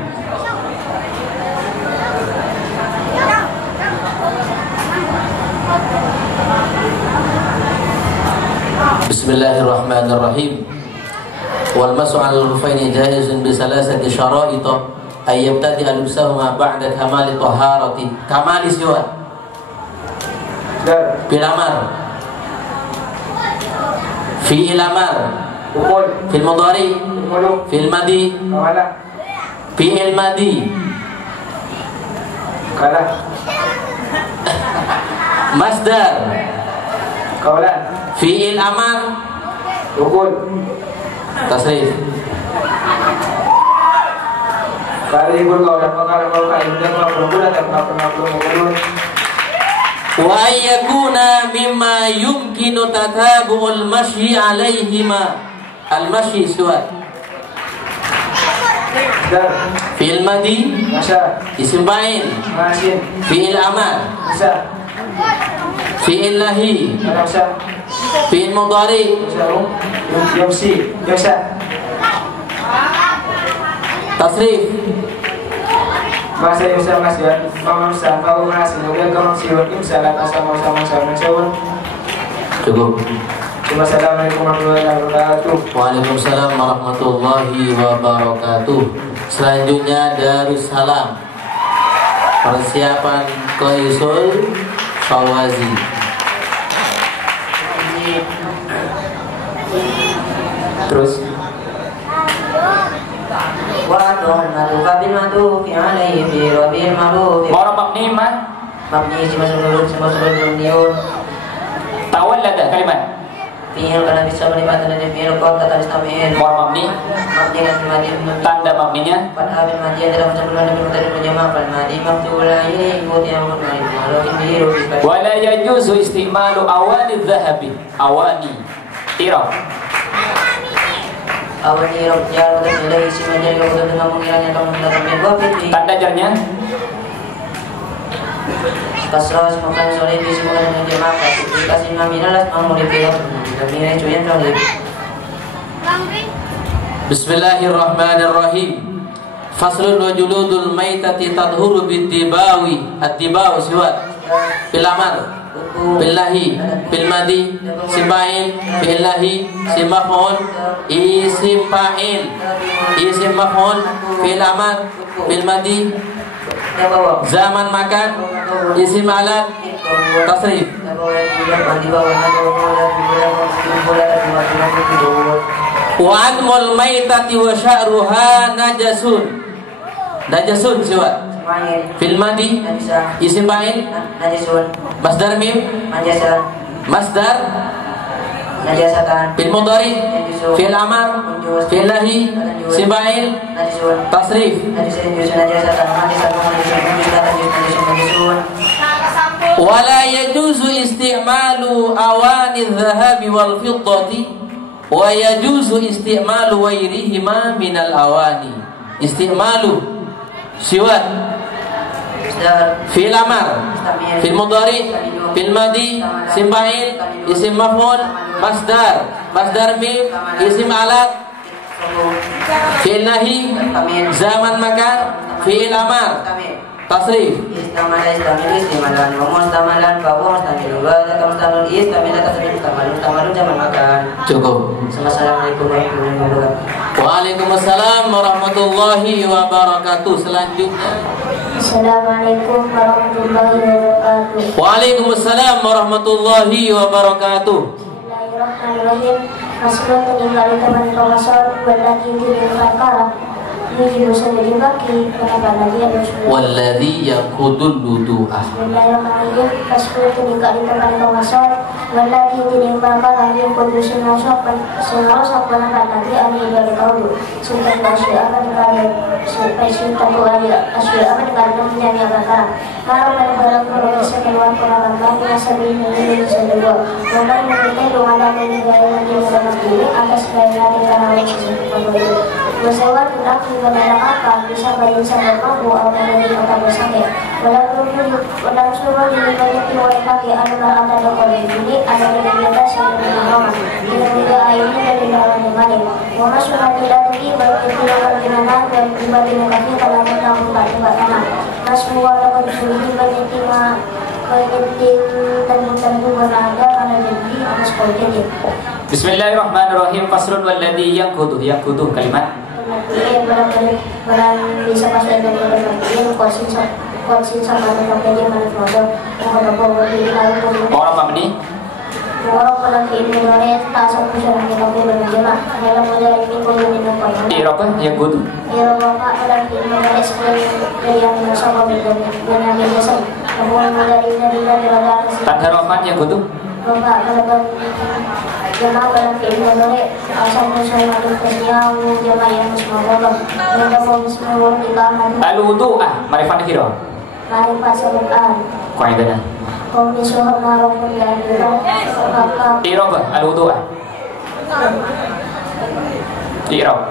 Bismillahirrahmanirrahim. Wal mas'u 'alal hufaini jaizun bi salasati syara'it ay yabtadi al-lubsahuma ba'da kamali taharati. Kamali siwa. Fil amar. Fi'il amar. Fil mudhari. Fil madi. Fi'il madi. Kalah. Masdar. Kaulan. Fi'il amar. Rukun. Tasrif. Kali ibu kaulan makalah kau kain dan rukun dan rukun. Wa ayyakuna mimma yumkinu tatabu'ul masyi alaihima. Al-masyi suat. Fi'il madi. Isim fa'il. Fi'il amar. Fi'il lahi. Fi'il mudhari. Tasrif. Masa yusa masjid Mamusa Fa'u nasi Nubiya kamang siwat Imsalat Asama-sama Cukup. Assalamualaikum warahmatullahi wabarakatuh. Waalaikumsalam warahmatullahi wabarakatuh. Selanjutnya Darussalam. Persiapan Qaisul Syawazi. Terus wa tuhmatu kabil matu fi alaihi fi rabil ma'ruf Orang mabni mah mabni si masrurun si masrurun niun. Tawallada kalimat. Fi'il kana bisa melibatkan dari fi'il kota tadi tamil. Mabni. Mabni kan madi. Tanda mabninya. Pada abin madi adalah sebelum dari mutari berjamaah pada madi maktulai ikut yang mengenai malu indiru. Wala yajuzu istimalu awani dhahabi. Awani. Irab. Awani irab jar dan nilai isi menjadi kebutuhan dengan mengiranya kamu menggunakan dua fitri. Tanda jarnya. Kasrah semakan sore di semua dengan jamaah kasih naminalas mau dipilih kami ini cuyan kali. Bismillahirrahmanirrahim. Faslun wa juludul maitati tadhuru bid-dibawi. Ad-dibawu siwat fil amar billahi fil madi sibain billahi simafun isim fa'il isim maf'ul fil amar fil madi zaman makan isim alat tasrif. Wa anmul maitati wa sya'ruha najasun. Najasun siwat fil madi isim fa'il masdar mim masdar fil mudhari fil amar fil lahi sibail tasrif. Wala yajuzu isti'malu awani dhahabi wal fiddati wa yajuzu isti'malu wairihima minal awani. Isti'malu siwat fil amar fil mudhari fil madi sibail isim maf'ul masdar mim isim alat fil nahi zaman makan fil amar tasrif. Cukup. Assalamualaikum warahmatullahi wabarakatuh. Waalaikumsalam warahmatullahi wabarakatuh. Selanjutnya. Assalamualaikum warahmatullahi wabarakatuh. Waalaikumsalam warahmatullahi wabarakatuh. Bismillahirrahmanirrahim. Masukkan meninggal teman pengasal berlagi di perkara. Ini juga dibagi kepada dia walladzi yaqudul wudu'ah. Bismillahirrahmanirrahim. Masukkan meninggal teman pengasal berlagi di perkara yang kondisi nasopan senarosak berlagi ani dari kau. Sudah masih akan kalian sampai cinta tu ada asal akan kalian menjadi perkara. Kalau pada kalau sekeluar perkara kami asal ini sedua. Kalau kita doa dan negara yang dalam diri atas gaya negara yang sesuatu. Bersewat tidak kebenaran apa bisa berinsan mampu atau dari kota bersama. Walau suruh ini banyak dioleh kaki adalah ada dokter ini ada dari atas yang mengalami. Tidak juga airnya dari dalam yang Mama sudah tidak lagi berkira bagaimana dan dibanding kaki kalau kita buka tanah. Mas buat dapat sulit banyak timah penting tentu berada pada jadi atas politik. Bismillahirrahmanirrahim. Faslun walladzi yaqudu kalimat. Barang bisa pas ada berbagai konsin sama dengan media manfaat orang mabni orang pada Indonesia tak sampai sekarang kita boleh berjalan dalam modal ini boleh minum kopi. Eropa yaqudu. Eropa pada Indonesia dari yang bersama dengan biasa. Kemudian dari negara tanda rofan yaqudu. Bapak pada jemaah pada Indonesia asal musuh madu kenyang jemaah yang semua mereka mau semua di kamar. Al-wudu'ah marifat hiro. Marifat sebutan. Qaidana. Komisi Hormarokun dan Iroba al-wudu'ah. Irob.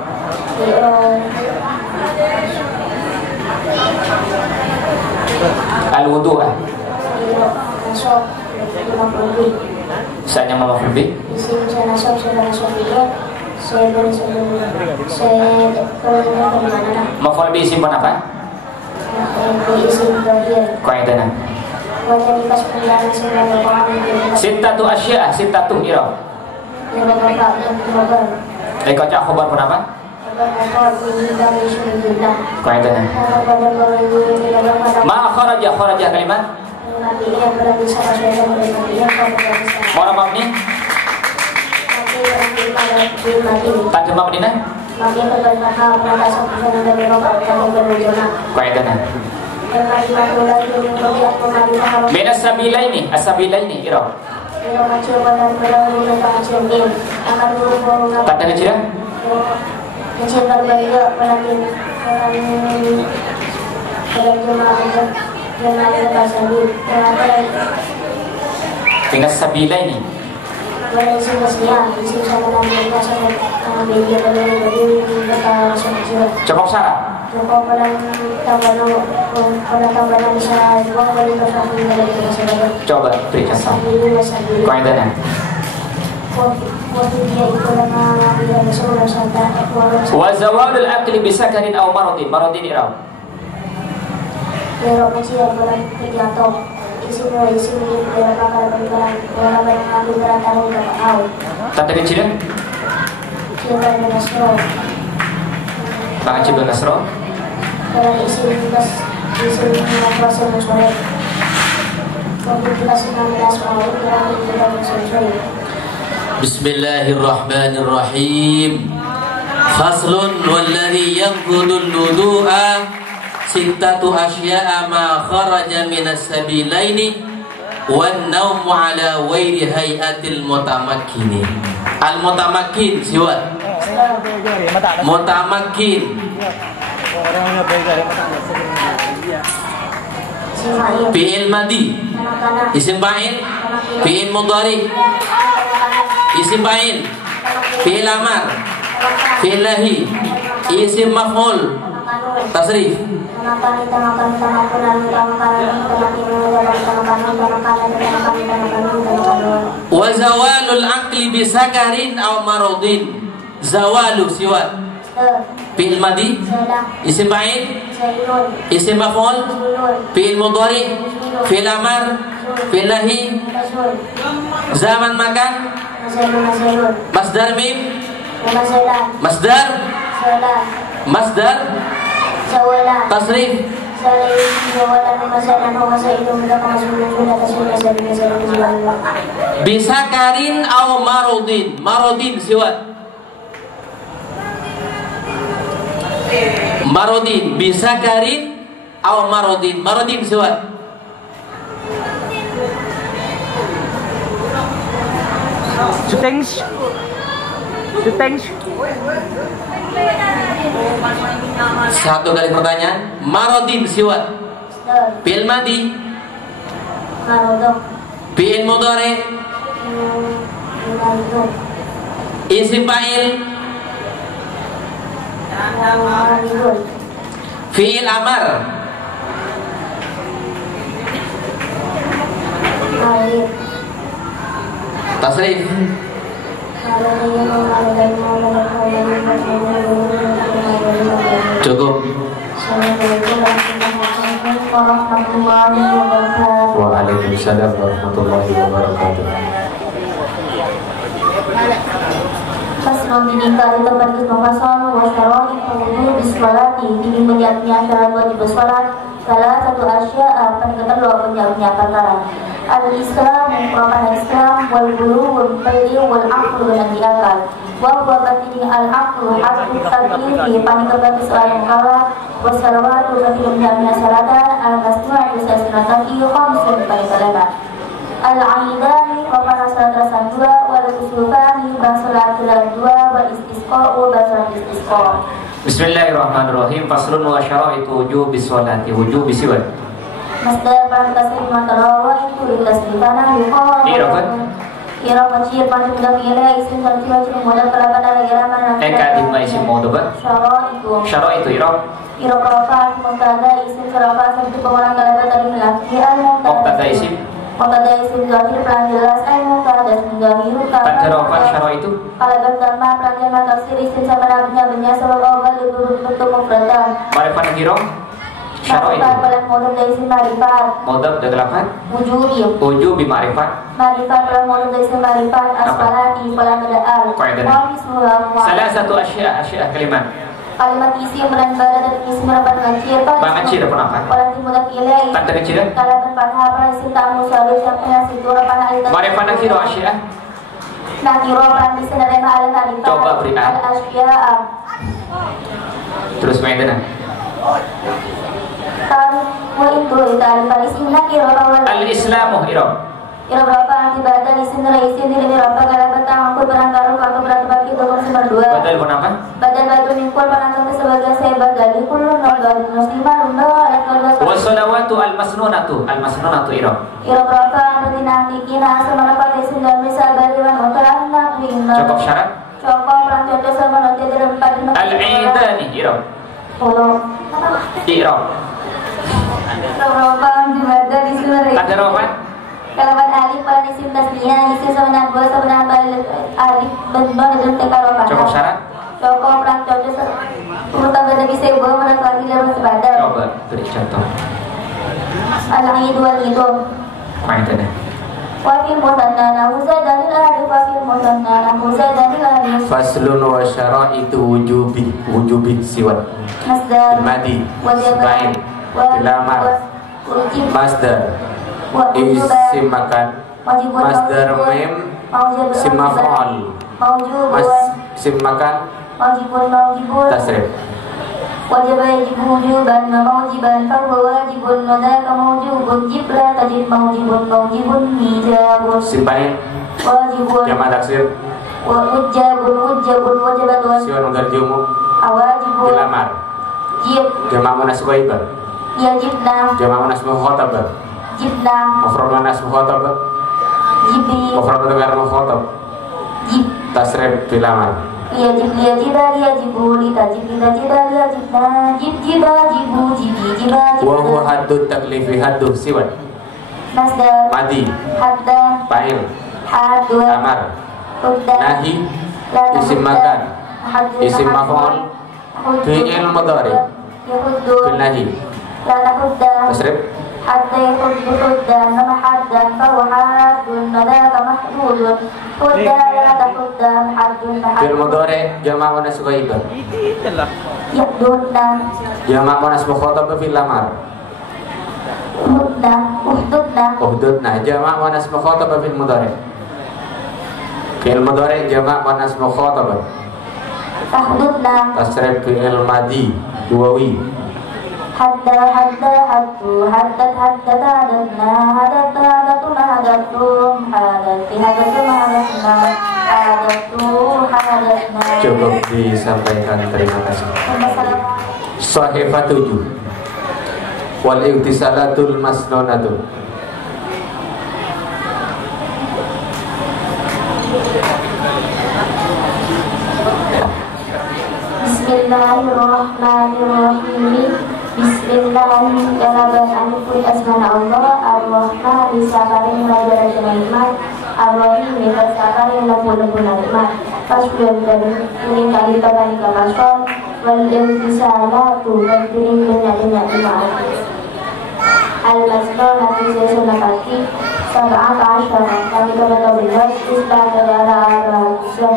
Al-wudu'ah. Nasab 50. Misalnya mama lebih. Di sini saya nasab juga. Saya beri saya kalau mana? Maf'ul bi isim apa? Di isim terakhir. Qaidana. Wajah dikas pendalam sebagai pengalaman. Sittatu asya, sittatu irob. Yang bapak yang kemabar. Kocak khobar pun apa? Qaidana. Ma kharaja kalimat. Mana mabni? Tanda mabnina? Qaidana. Min as-sabilaini, as-sabilaini ira. Kata kecil ya? Min as-sabilaini. Cukup syarat. Coba beri contoh. Kaidahnya. Wa zawalul aqli bisakarin aw maradin. Maradin ira. Tanda kecil ya? Tangan coba Nasro. Bismillahirrahmanirrahim. Faslun walladhi yanqudul wudu'a sittatu asya'a ma kharaja minas sabilaini wan naumu ala wairi hayatil mutamakkini. Al mutamakkin siwat mutamakkin fi'il madi, isim fa'il, fi'il mudhari, isim fa'il, fi'il amar, fi'il lahi, isim maf'ul, tasrif. Wa zawalul aqli bisakarin aw maradin. Zawalu siwat fi'il madi, isim fa'il, isim maf'ul, fi'il mudhari, fi'il amar, fi'il lahi, zaman makan, masdar mim, masdar, masdar, tasrif. Bisakarin aw maradin. Maradin siwat marodin, bisa karin aw marodin. Marodin siwat Syuting. Satu kali pertanyaan. Marodin siwat fi'il madi, fi'il mudhari, isim fa'il, fi'il amar, tasrif. Cukup. Waalaikumsalam warahmatullahi wabarakatuh. Faslun diningkari terbagi pembahasan wasyara'i wudu bisolati ini menyiapnya syarat wajib sholat. Salah satu asya peningkatan dua penyiapnya perkara. Al-Islam merupakan Islam wal bulugh wal aql dan diakal. Wa huwa batini al-aql hasbu tadbiri paningkatan seorang mukallaf wa salawatu wa filmnya salatan al-masnu'atu sasunatan khamsun paningkatan. Al-aidani merupakan salat rasa dua wal kusufani basalat dua wal istisqa wa basalat istisqa. Bismillahirrahmanirrahim. Faslun wa syara'itu wujubi sholati. Wujubi siwat Masdar pantasih matarawa itu ikhlas di tanah yuqal. Kira kecil panjang dan kira isim dan kira modal kelaban ada geraman. Eka lima isim modal. Syara'itu ira. Kira kerapat mengkada isim kerapat seperti pengulang kelaban dari melaki al. Mengkada isim. Mengkada isim zahir pelan jelas al mengkada menggahir. Kerapat syara'itu. Kalaban sama pelan jelas tafsir isim sama nabinya benyas sebagai awal bentuk mufradan. Marifat kira. Syara'itu. Pelan modal dari isim marifat. Modal delapan. Wujubi ma'rifat. Marifat pelan modal dari isim marifat asbalati pelan bedal. Salah satu asya kalimat. Kalimat isim dan bara dan isim rapat ngacir. Ngacir apa apa? Pelan timudah kilai. Tanda kecil. Kalaban fathah pelan isim tamu salih siapnya situ rapat ayat. Marifat nakiro asya. Nakiro pelan isim dan rema al narifat. Coba beri al asya. Terus main dengan. Wa itu al-isim nakirah. Al-Islamu iro. Ira berapa nanti badan isim nilai isim nilai berapa kala petang aku berangkaru kalau berat bagi dokter nomor 2. Badal pun apa? Badal batu mingkul penantang sebagai saya badali kullu nol muslimah nol ayat 12. Wa salawatu al-masnunatu iro. Ira berapa nanti nanti kina sama apa isim dan bisa bariwan mutaranak minna. Cukup syarat? Cukup orang cocok sama nanti dalam pada Al-Idani iro. Iro. Berapa nanti badal isim nilai. Ada roman? Kalamat alif pada isim tasniah isim sama dua sama alif benar dan tekarokan. Cukup syarat? Cukup orang cocok urutan pada bisa bawa mana lagi dalam sebadan. Coba beri contoh. Al-Idu al-Idu. Main tadi. Wafil musanna nahuza dalil alif wafil musanna nahuza dalil alif. Faslun wa syara'itu wujubi siwat. Masdar. Madi. Wajib. Lamar. Masdar. Isim makan. Masdar mim. Isim maf'ul. Isim makan. Mawjibun. Tasrif. Wajib wujuban mawjiban fahuwa wajibun wadaka mawjubun jibla tajib mawjibun hijabun. Simpain. Wajibun. Jamak taksir. Wajibun wajibatun. Siwan garjumu. Awajibun. Dilamar. Jib. Jamak munas waibah. Ya jibna. Jamak munas mukhatabah. Jibna. Mufrad munas mukhatabah. Jibi. Mufrad mutakar mukhatab. Jib. Tasrif dilamar. Liajib liajibu litajib litajibah liajibna jib jibah jibu jibi jibah Wa huwa jibah. haddu taklifi haddu siwan. Masdar. Madi. Hadda. Fa'il. Hadwa. Amar. Hudda. Nahi. La Isim tahudda. makan. Hadda. Isim maf'ul. Fi'il mudhari. Yahuddu. Fil nahi. La tahudda. Tasrif. Hadda yahuddu huddan nama haddan fahuwa haddun nadaka mahdudun. Hudda la tahudda haddun Fil mahdudun. mudhari jamak munas ghaibah. Itulah. Yahdudna. Jamak munas mukhatab fil lamar. Uhdudna. Uhdudna jamak munas mukhatab fil mudhari. Fil mudhari jamak munas mukhatab. Tahdudna. Tasrif fi'il madi wawi. Hadda haddu haddat hadatna hadattu hadattum hadatti hadatna Cukup disampaikan, terima kasih. Sahifah 7 wal iktisalatul masnunatu. Bismillahirrahmanirrahim. Bismillahirrahmanirrahim. Anifun asmana Allah Ar-Rahman Isakarin Raja Iman Ar-Rahim Isakarin Lepun Iman Fasbun dan ini kali kali kamasol wal intisalatu dan ini banyak iman Al-Masnun nanti saya sunakati Sab'at asyara kami kepada belas Islam adalah al-Rasul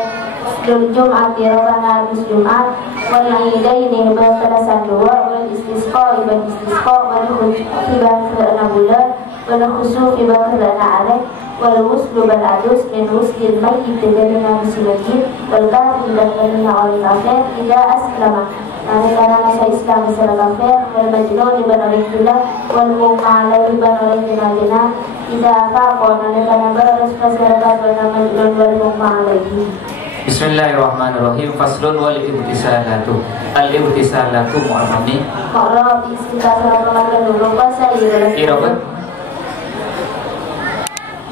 Jumat dirobana habis Jumat wal aidaini balasan dua wal istisqa ibad istisqa wal khutbah kerana bulan wal khusuf ibad kerana arek wal wuslu bal adus min wuslil mayyit dengan muslimin wal kafir dan kerana orang kafir tidak aslama karena masa Islam secara kafir wal majnun ibad al-ikhtilaf wal mu'ala ibad al-ikhtilaf tidak apa-apa karena beres masyarakat wal majnun wal mu'ala Bismillahirrahmanirrahim. Faslun wal ibtisalatu. Al-ibtisalatu mu'amami. Kalau istilah ramadan dulu bahasa Iran.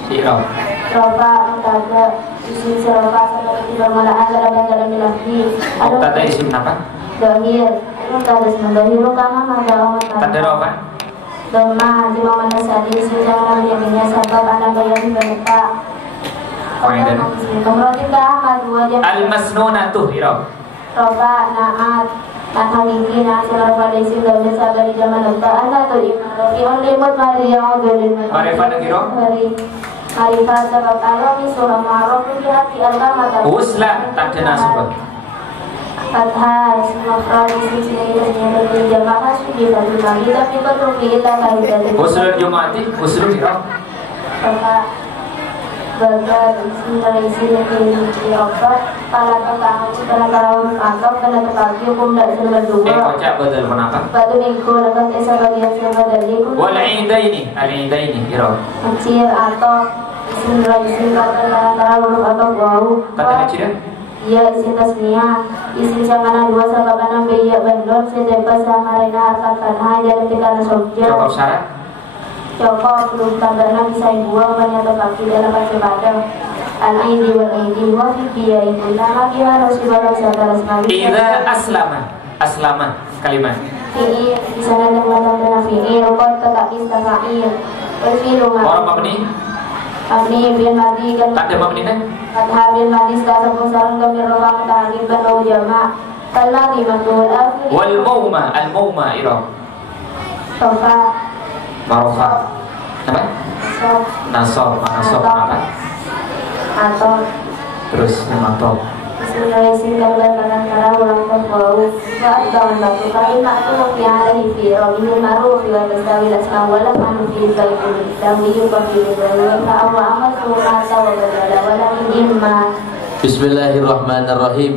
Irob. Roba mutaga isim seroba seperti permulaan dalam lafzi. Tanda isim apa? Dohir. Mutaga isim dohir kama ada Tanda roba. Doma jima mana sadi isim dalam yang sabab anak bayar berita. Al-masnunatu irob. Roba naat Nakaliki nasir pada isim dan besar dari zaman letak anda tu iman yang limut Maria dari Marifat negiro. Marifat sebab Allah ni surah Ma'aruf di hati Allah mata Uslah tak ada nasabah. Fathah Mafrad isim sini dari jamaah suci bagi bagi tapi betul kita kali dari Usul Jumati, usul irob. Roba Bagar isi di obat para tetangga para kawan atau pada tetangga hukum dan berdua. Kocak betul kenapa? Batu minggu lepas esa bagian sama dari Wal idaini, al idaini, iro. kecil atau isi antara huruf atau bau. Kata kecil? Iya isi tasmiyah, isi samana dua sama kanan biaya bandor sedempas sama rena harkat tanah jadi tikana sobja. Cukup syarat? Cokok belum tandanya bisa dibuang banyak kaki dalam baca pada al-aidi wal-aidi wa fikiyya itu nama dia harus dibalas secara sekali. Idza aslama kalimat. Fi'il di sana ada mata fi'il qad tetapi fa'il. Berfi'il Orang mabni? Mabni bil madi kan. Tak ada mabninya? Fathah bil madi sarung sarung dhamir rafa ta'riban aw jama'. Kalladhi maf'ul akhir. Wal mauma iro. Sofa Marofa. Apa? Nasab apa? Atau Terus matop. Bismillahirrahmanirrahim kalau kara ulang berbau saat kawan batu kali nak tu yang lagi fi robihi maru fi wa tasawi lasma wala manu fi baikul tawi yuqabil wa ta'awa amal sumata wa badala wala hidimma. Bismillahirrahmanirrahim.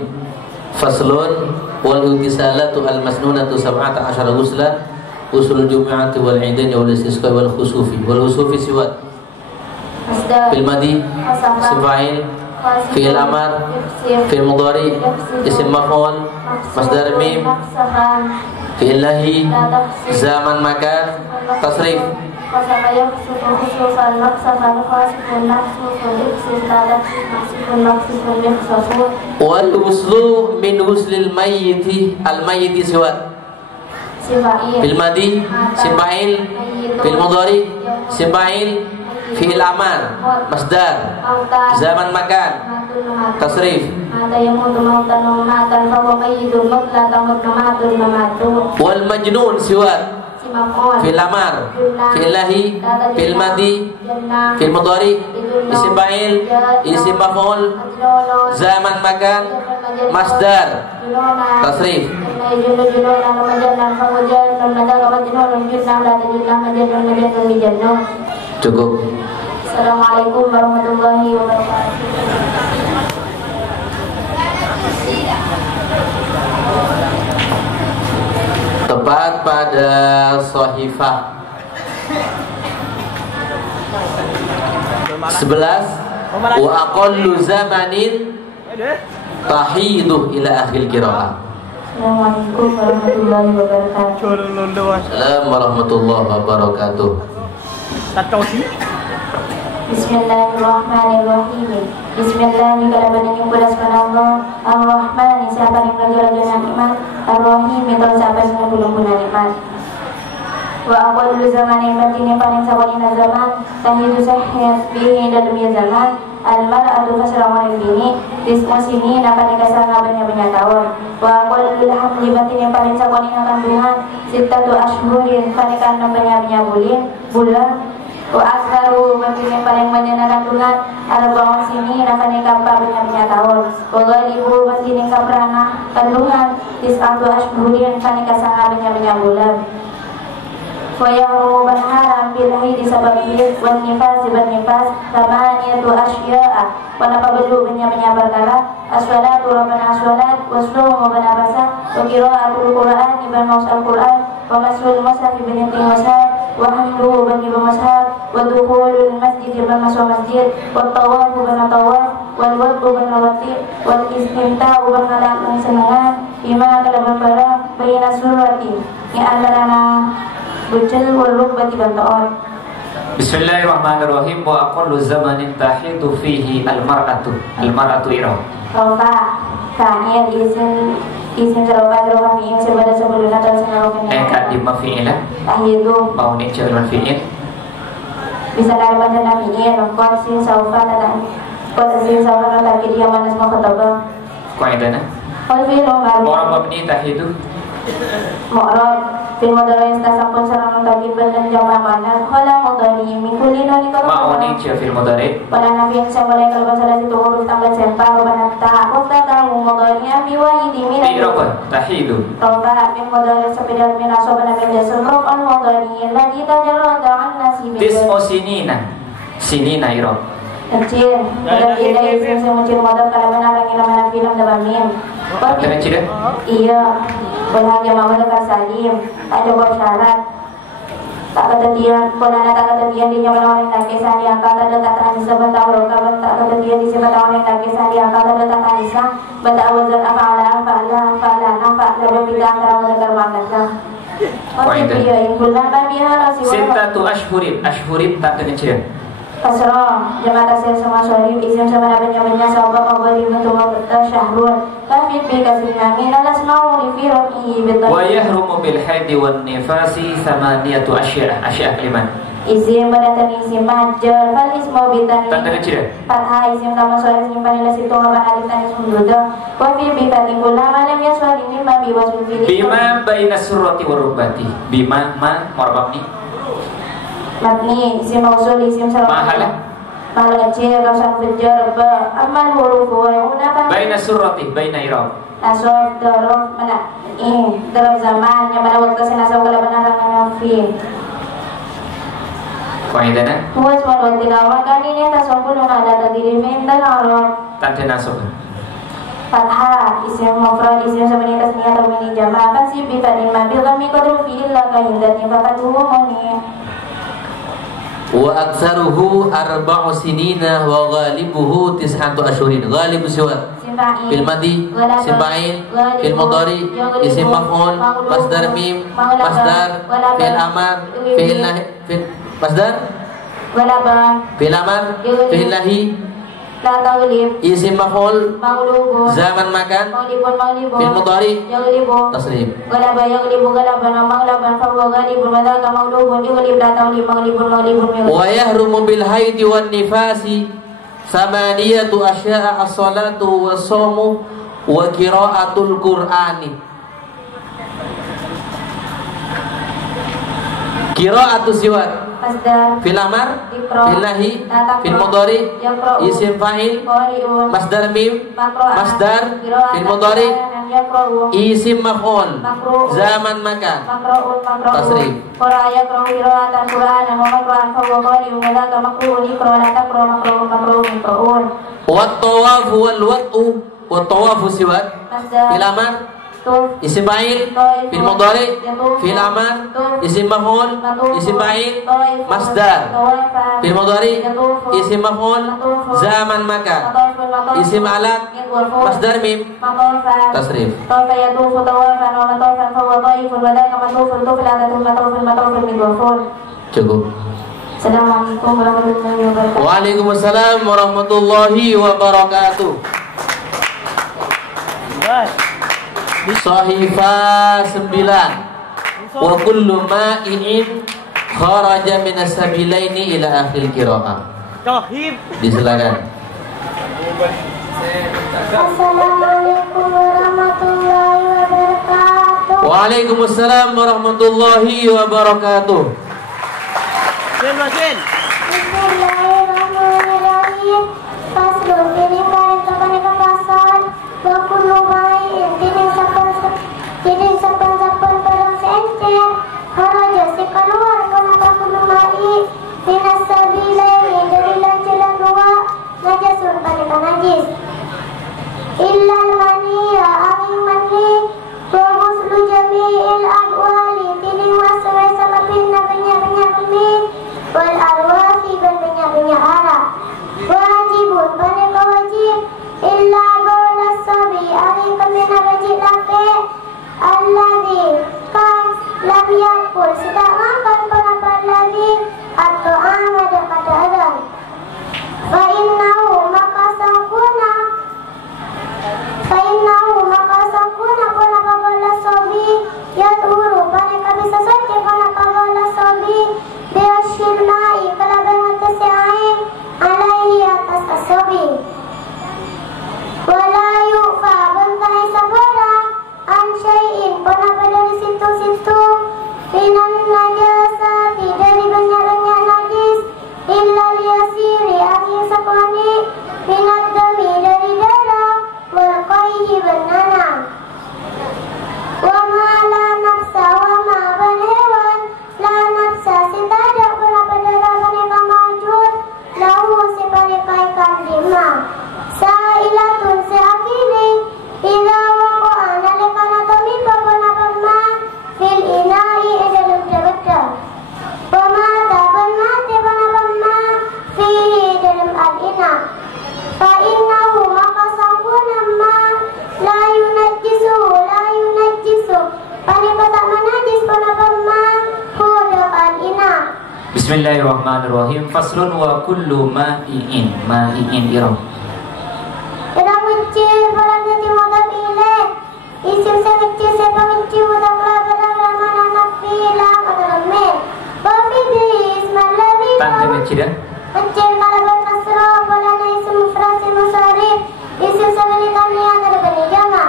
Faslun wal utisalatu al masnunatu 17 ghuslan usul jumu'ati wal idaini wal istisqa wal khusufi siwat fil madi sifail fi'il amar fi'il mudhari isim maf'ul masdar mim fi'il lahi zaman makan tasrif wal wuslu min huslil mayyiti al mayyiti siwat fil madi sifail fil mudhari sifail fi'il amar masdar zaman makan tasrif wal majnun siwat fil amar fil lahi fil madi fil mudhari isim fa'il isim maf'ul zaman makan masdar tasrif. Cukup. Assalamualaikum warahmatullahi wabarakatuh. Tepat pada Shahifah 11 wa aqallu zamanin tahidu ila akhil qiraah. Assalamualaikum warahmatullahi wabarakatuh. Assalamualaikum warahmatullahi wabarakatuh. Bismillahirrahmanirrahim. Bismillahirrahmanirrahim. Subhanallah Ar-Rahman siapa yang raja-raja nikmat Ar-Rahim itu siapa yang belum punya nikmat. Wa awal zaman yang ini paling sawalina zaman tahidu sahih bihi dan demi zaman al-mar'atu fasrawan bini diskusini dapat dikasar banyak tahun. Wa awal hamli batin yang paling sawalina kandungan sittatu ashhurin paling banyak bulan. Wa aksaru batin yang paling banyak kandungan arba'un sini dapat dikapa banyak tahun. Wa ghalibu batin yang kaprana kandungan tis'atu ashhurin paling kasar banyak bulan. ويحرم بالحرام بالحيض سببه والنفاس بالنفاس ثمانية أشياء ونقبل بنيا perkara as-salatu rabbana as-salat waslumu bana basa wa qira'atul qur'an ibn al-qur'an wa masul mushaf ibn al-mushaf wa hamluhu bani mushaf wa dukhulul masjid ibn masjid wa tawafu bana tawaf wal wad'u bana wati wal istimta'u bana senengan bima kalaban barang bayna surati yang antara Bucel waluk bati bantoon. Bismillahirrahmanirrahim. Wa aqallu zamanin tahidu fihi al-mar'atu ira. Rofa Ka'ir isim rofa fi'in sebelumnya atau sebelumnya Kadima fi'ila tahidu mau ni jalan fi'in bisa dari baca fi'in Qad sin saufa lagi dia manas mau ketebang Qaidana Qad fi'in orang mabni tahidu Mu'rad fil mudhari istasampun sarana taqiban dan jama' mana khala mudhari min kulli nani kalau ma'uni fil mudhari pada nabi yang sampai kalau bahasa itu huruf tanggal sempar pada ta waktu kamu mudhari ambi wa idimi iraqa tahidu roba min mudhari sepedal min asobana min jasal rof'an mudhari lagi tajarrada an nasibi tis'u sinina ira kecil udah tidak isim semucil modal kalau benar lagi nama film dalamim kecil iya boleh jamaah dekat salim ada buat syarat tak kata dia boleh tak kata dia di nyaman orang laki sehari akal ada kata Anissa bertahu kawan tak kata dia di sini orang laki sehari akal ada kata Anissa bertahu zat apa berbeda antara modal makan Sittatu ashhurin tak kecil. Kasroh jamaah tasir sama syarif isim sama nabanya sahabat mabadi untuk syahrun tapi kasih kami alas mau di firqi betul wa yahrumu bil haidi wan nifasi thamaniyatu asya' kelima isim berdatang isim majar fal ismu bitani tak kecil fathah isim nama syarif simpan ila situ ngaban alif tanis munduda wa fi bitani kullama lam yaswal ini babi wasfil bima baina surrati wa rubati bima ma marbabni mabni isim mausul isim salam mahal kecil rasan fijar ba amal huruf wa gunakan baina surrati baina irab nasab daraf mana daraf zaman yang pada waktu saya nasab kalau benar dengan fi qaidana huwa ismul tilawah kan ini tasawwur ada tadiri min dan arab tak nasab fathah isim mufrad isim sebenarnya tasniyah atau mini jamaah kan si bi tadi mabil kami qadru fi illa kaindatni faqad muni wa aktsaruhu arba'u sinina wa ghalibuhu tis'atu ashhurin ghalibu siwat fil madi sifail fil mudhari isim maf'ul masdar mim masdar fil amar fil nahi masdar walaban fil amar fil nahi la taulib isim maf'ul maulubu zaman makan maulibun fil mudhari yaglibu tasrif galaba yaglibu galaban maglaban fa huwa galibun madaka maulubun yaglib la taulib maulibun wa yahrumu bil haidi wan nifasi samaniyatu asya'a as-salatu was-shaumu wa qira'atul qur'ani qira'atu siwat masdar fil amar fil nahi fil mudhari isim fa'il masdar mim masdar fil mudhari isim maf'ul zaman makan tasrif qira'a qira'atan qur'anan wa maqra'an fa huwa qari'un wa la maqru'un qira'atan maqru'un wa tawafu wal wat'u wa tawafu siwat fil amar isim fa'il fil mudhari fil amar isim maf'ul isim fa'il masdar fil mudhari isim maf'ul zaman makan isim alat masdar mim tasrif tawafa yatufu tawafan wa matawafan fa huwa taifun wa daka matufun tuflatun matawafun midwafun cukup. Assalamualaikum warahmatullahi wabarakatuh. Waalaikumsalam warahmatullahi wabarakatuh. Sahifah 9 wa kullu ma'in kharaja min as-sabilaini ila akhir qira'ah. Disilakan. Assalamualaikum warahmatullahi wabarakatuh. Waalaikumsalam warahmatullahi wabarakatuh. Bismillahirrahmanirrahim. Faslun ini kalian kapan pasal wa kullu ma'in jadi sapan barang seencer haraja si keluar kenapa kullu ma'in minas sabilaini dari lancelan dua najasun panika najis illal maniya angin mani wa ghuslu jami'il adwali tining wasai sama pinna banyak-banyak min wal arwasi dan banyak-banyak arah wajibun panika wajib illa bola sabi angin kemina wajib laki alladhi kan lam yakul sedang makan perapat lagi atau ada kata adhan fa innahu maka sangkuna Bismillahirrahmanirrahim. Faslun wa kullu ma'i'in. Ma'i'in iram. Iram kecil barang jadi mudhaf ilaih. Isim sekecil siapa kecil mudhaf barang ramana nafi lam atau mim. Wa fi ismal ladzi Tanda kecil dah. kecil kalaban kasra barang isim mufrad isim musharif. Isim sekali tanya ada bani jama'.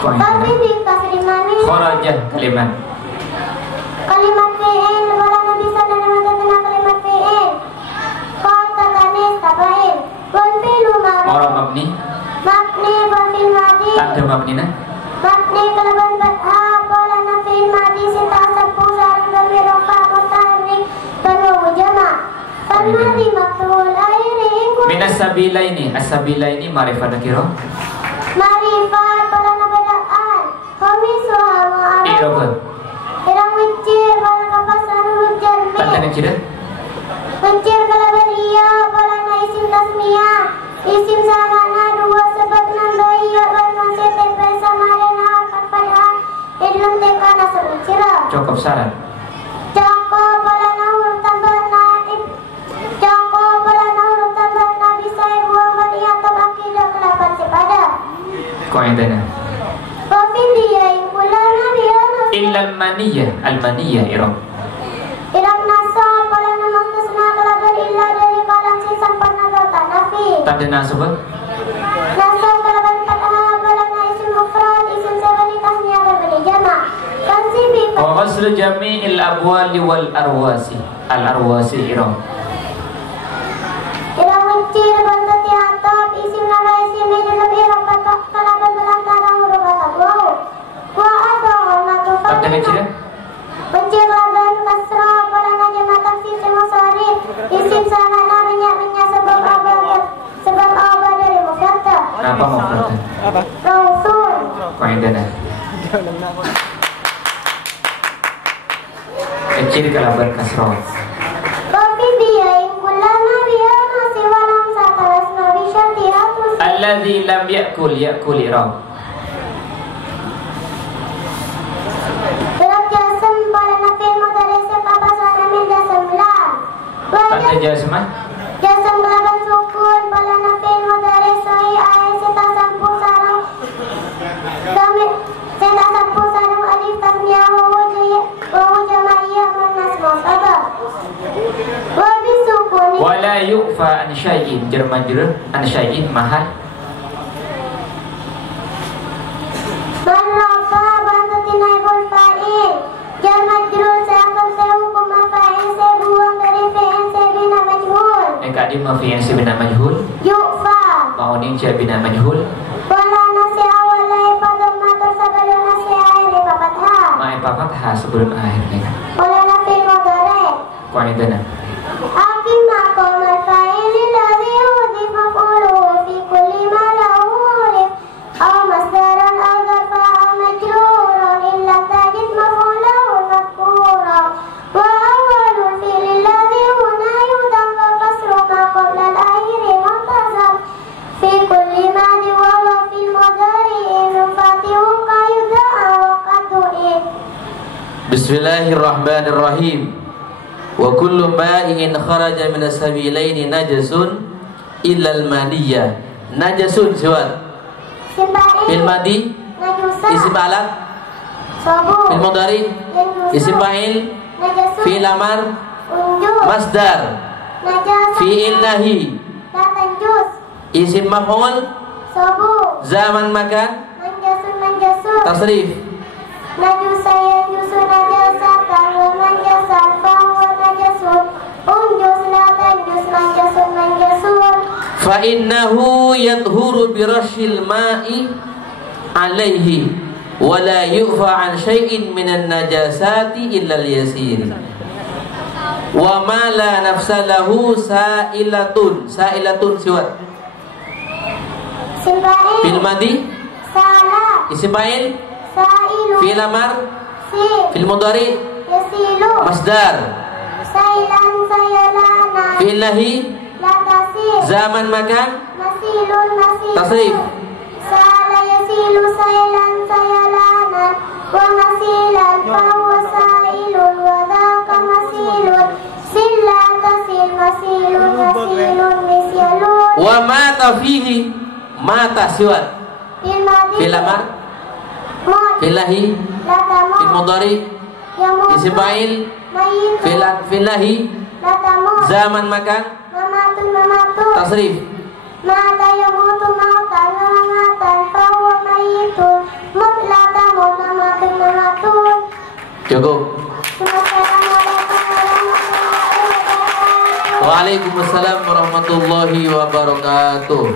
Wa fi kasri mani Kharajah kalimat. kalimat fi'il barang bisa dan menggunakan kalimat fi'il. Kata tanis tabain. Wal fi'lu ma'ruf. Orang mabni. Mabni wal fi'il madi. Tanda mabni nah. Mabni kalaban fatha qala na fi'il madi sita sabu sarun dhamir rafa mutahrik banu jama'. Fal madi maf'ul airi Minas sabilaini. As-sabilaini ma'rifat nakira. ma'rifat qala na bada'an. Khamisuha ma'aruf. Irabun. Irang kecil barang kapasan hujan Tanda kecil dah. kecil kalaban iya balana isim tasmiyah isim samana dua sebab nambah iya balmasih tempe samarena kapadha idlum teka nasab cira Cukup syarat. joko balana huruf tambah naib joko balana huruf tambah nabi saya buang bani atau akidah kelapan sepada Qaidana. Wafi dia yang kulana dia Illal maniyah. Al-maniyah iram. irang nasa balana mangkusna kalaban illa dari kalam si sampan nagal tanafi Tanda nasab. Nasa kalaban patah balana isim mufrad isim sabani tasniah berbani jama' tansibi Wa ghaslu jami'il abwali wal arwasi. Al-arwasi iram. irang kecil bantati atap isim nama isim dalam irang patah kalaban belantara huruf atap wa atau matu Tanda kecil dah. kecil kalaban kasra balana jama' taksir semusarif isim sanana minyak sebab abad dari mufrad Apa mufrad? Rausul Qaidana. Kecil kalaban kasrah. Kopi dia yang kulana dia nasi walam satalas nabi syatihatus Alladzi lam ya'kul ya'kul iram. Berat jasem pada nafi mudarese papasan amin jasem lam Tanda jasmah. jasem kelaban sukun pada nafi mudarese ayat seta sampu sarang kami seta sampu sarang alif tasniah wawu jamaiyah manas mu'tabah wabi sukuni Wala yu'fa an syai'in. Jar majrur an syai'in mahal. Man rafa bantu tinaibul fa'il jar majrur seakan sehukum fa'il saya buang dari fi'il saya bina majhul Kadi mafi'in si bina majhul. yu'fa Mau ni jar bina majhul. wala nasi awalai pada matur sebelum nasi air di papatha Ma'i fathah sebelum akhirnya. wala nafi mudhari Qaidana. akim maqam al-fa'il alladhi udhif maf'uluhu fi kulli ma lahu urif aw masdaran aw dharfa aw majrurun illa tajid maf'ulahu madhkura wa awwalul fi'l alladhi huna yudam wa kasru ma qabla al-akhiri muntazam fi kulli ma wa huwa fil mudhari'in fatihu ka yudha'a wa qad du'id Bismillahirrahmanirrahim. Wa kullu ma'in kharaja min as-sabilaini najasun illa al-maniyah. Najasun siwat. Fil madi najusa isim alat, sabu fil mudhari isim fa'il, fi'il amar, unjus masdar, najasa fi'il nahi, tanjus isim maf'ul, sabu zaman makan, manjasun tasrif. najusa yanjusu najasatan wa manjasan fahuwa najasun unjus la tanjus manjasun Fa innahu yadhuru bi rashil ma'i alaihi wa la yu'fa an syai'in minan najasati illa al-yasir. Wa ma la nafsa lahu sa'ilatun siwat. simbain Fil madi salah isim fa'il, sailu fi'il amar, sil fil mudhari yasilu masdar, sailan sayalana fi'il nahi, la tasir zaman makan, masilun masilun tasrif. sala yasilu sailan sayalanan wa masilan fahuwa sailun wa dhaka masilun Wa mata fihi mata siwat. Fil amar, filahi, fil mudhari, isim fa'il, filahi, zaman makan, tasrif. Mata yamutu mautan mautan fahuwa mayitun mutlata munamatun namatun. Cukup. Waalaikumsalam warahmatullahi wabarakatuh.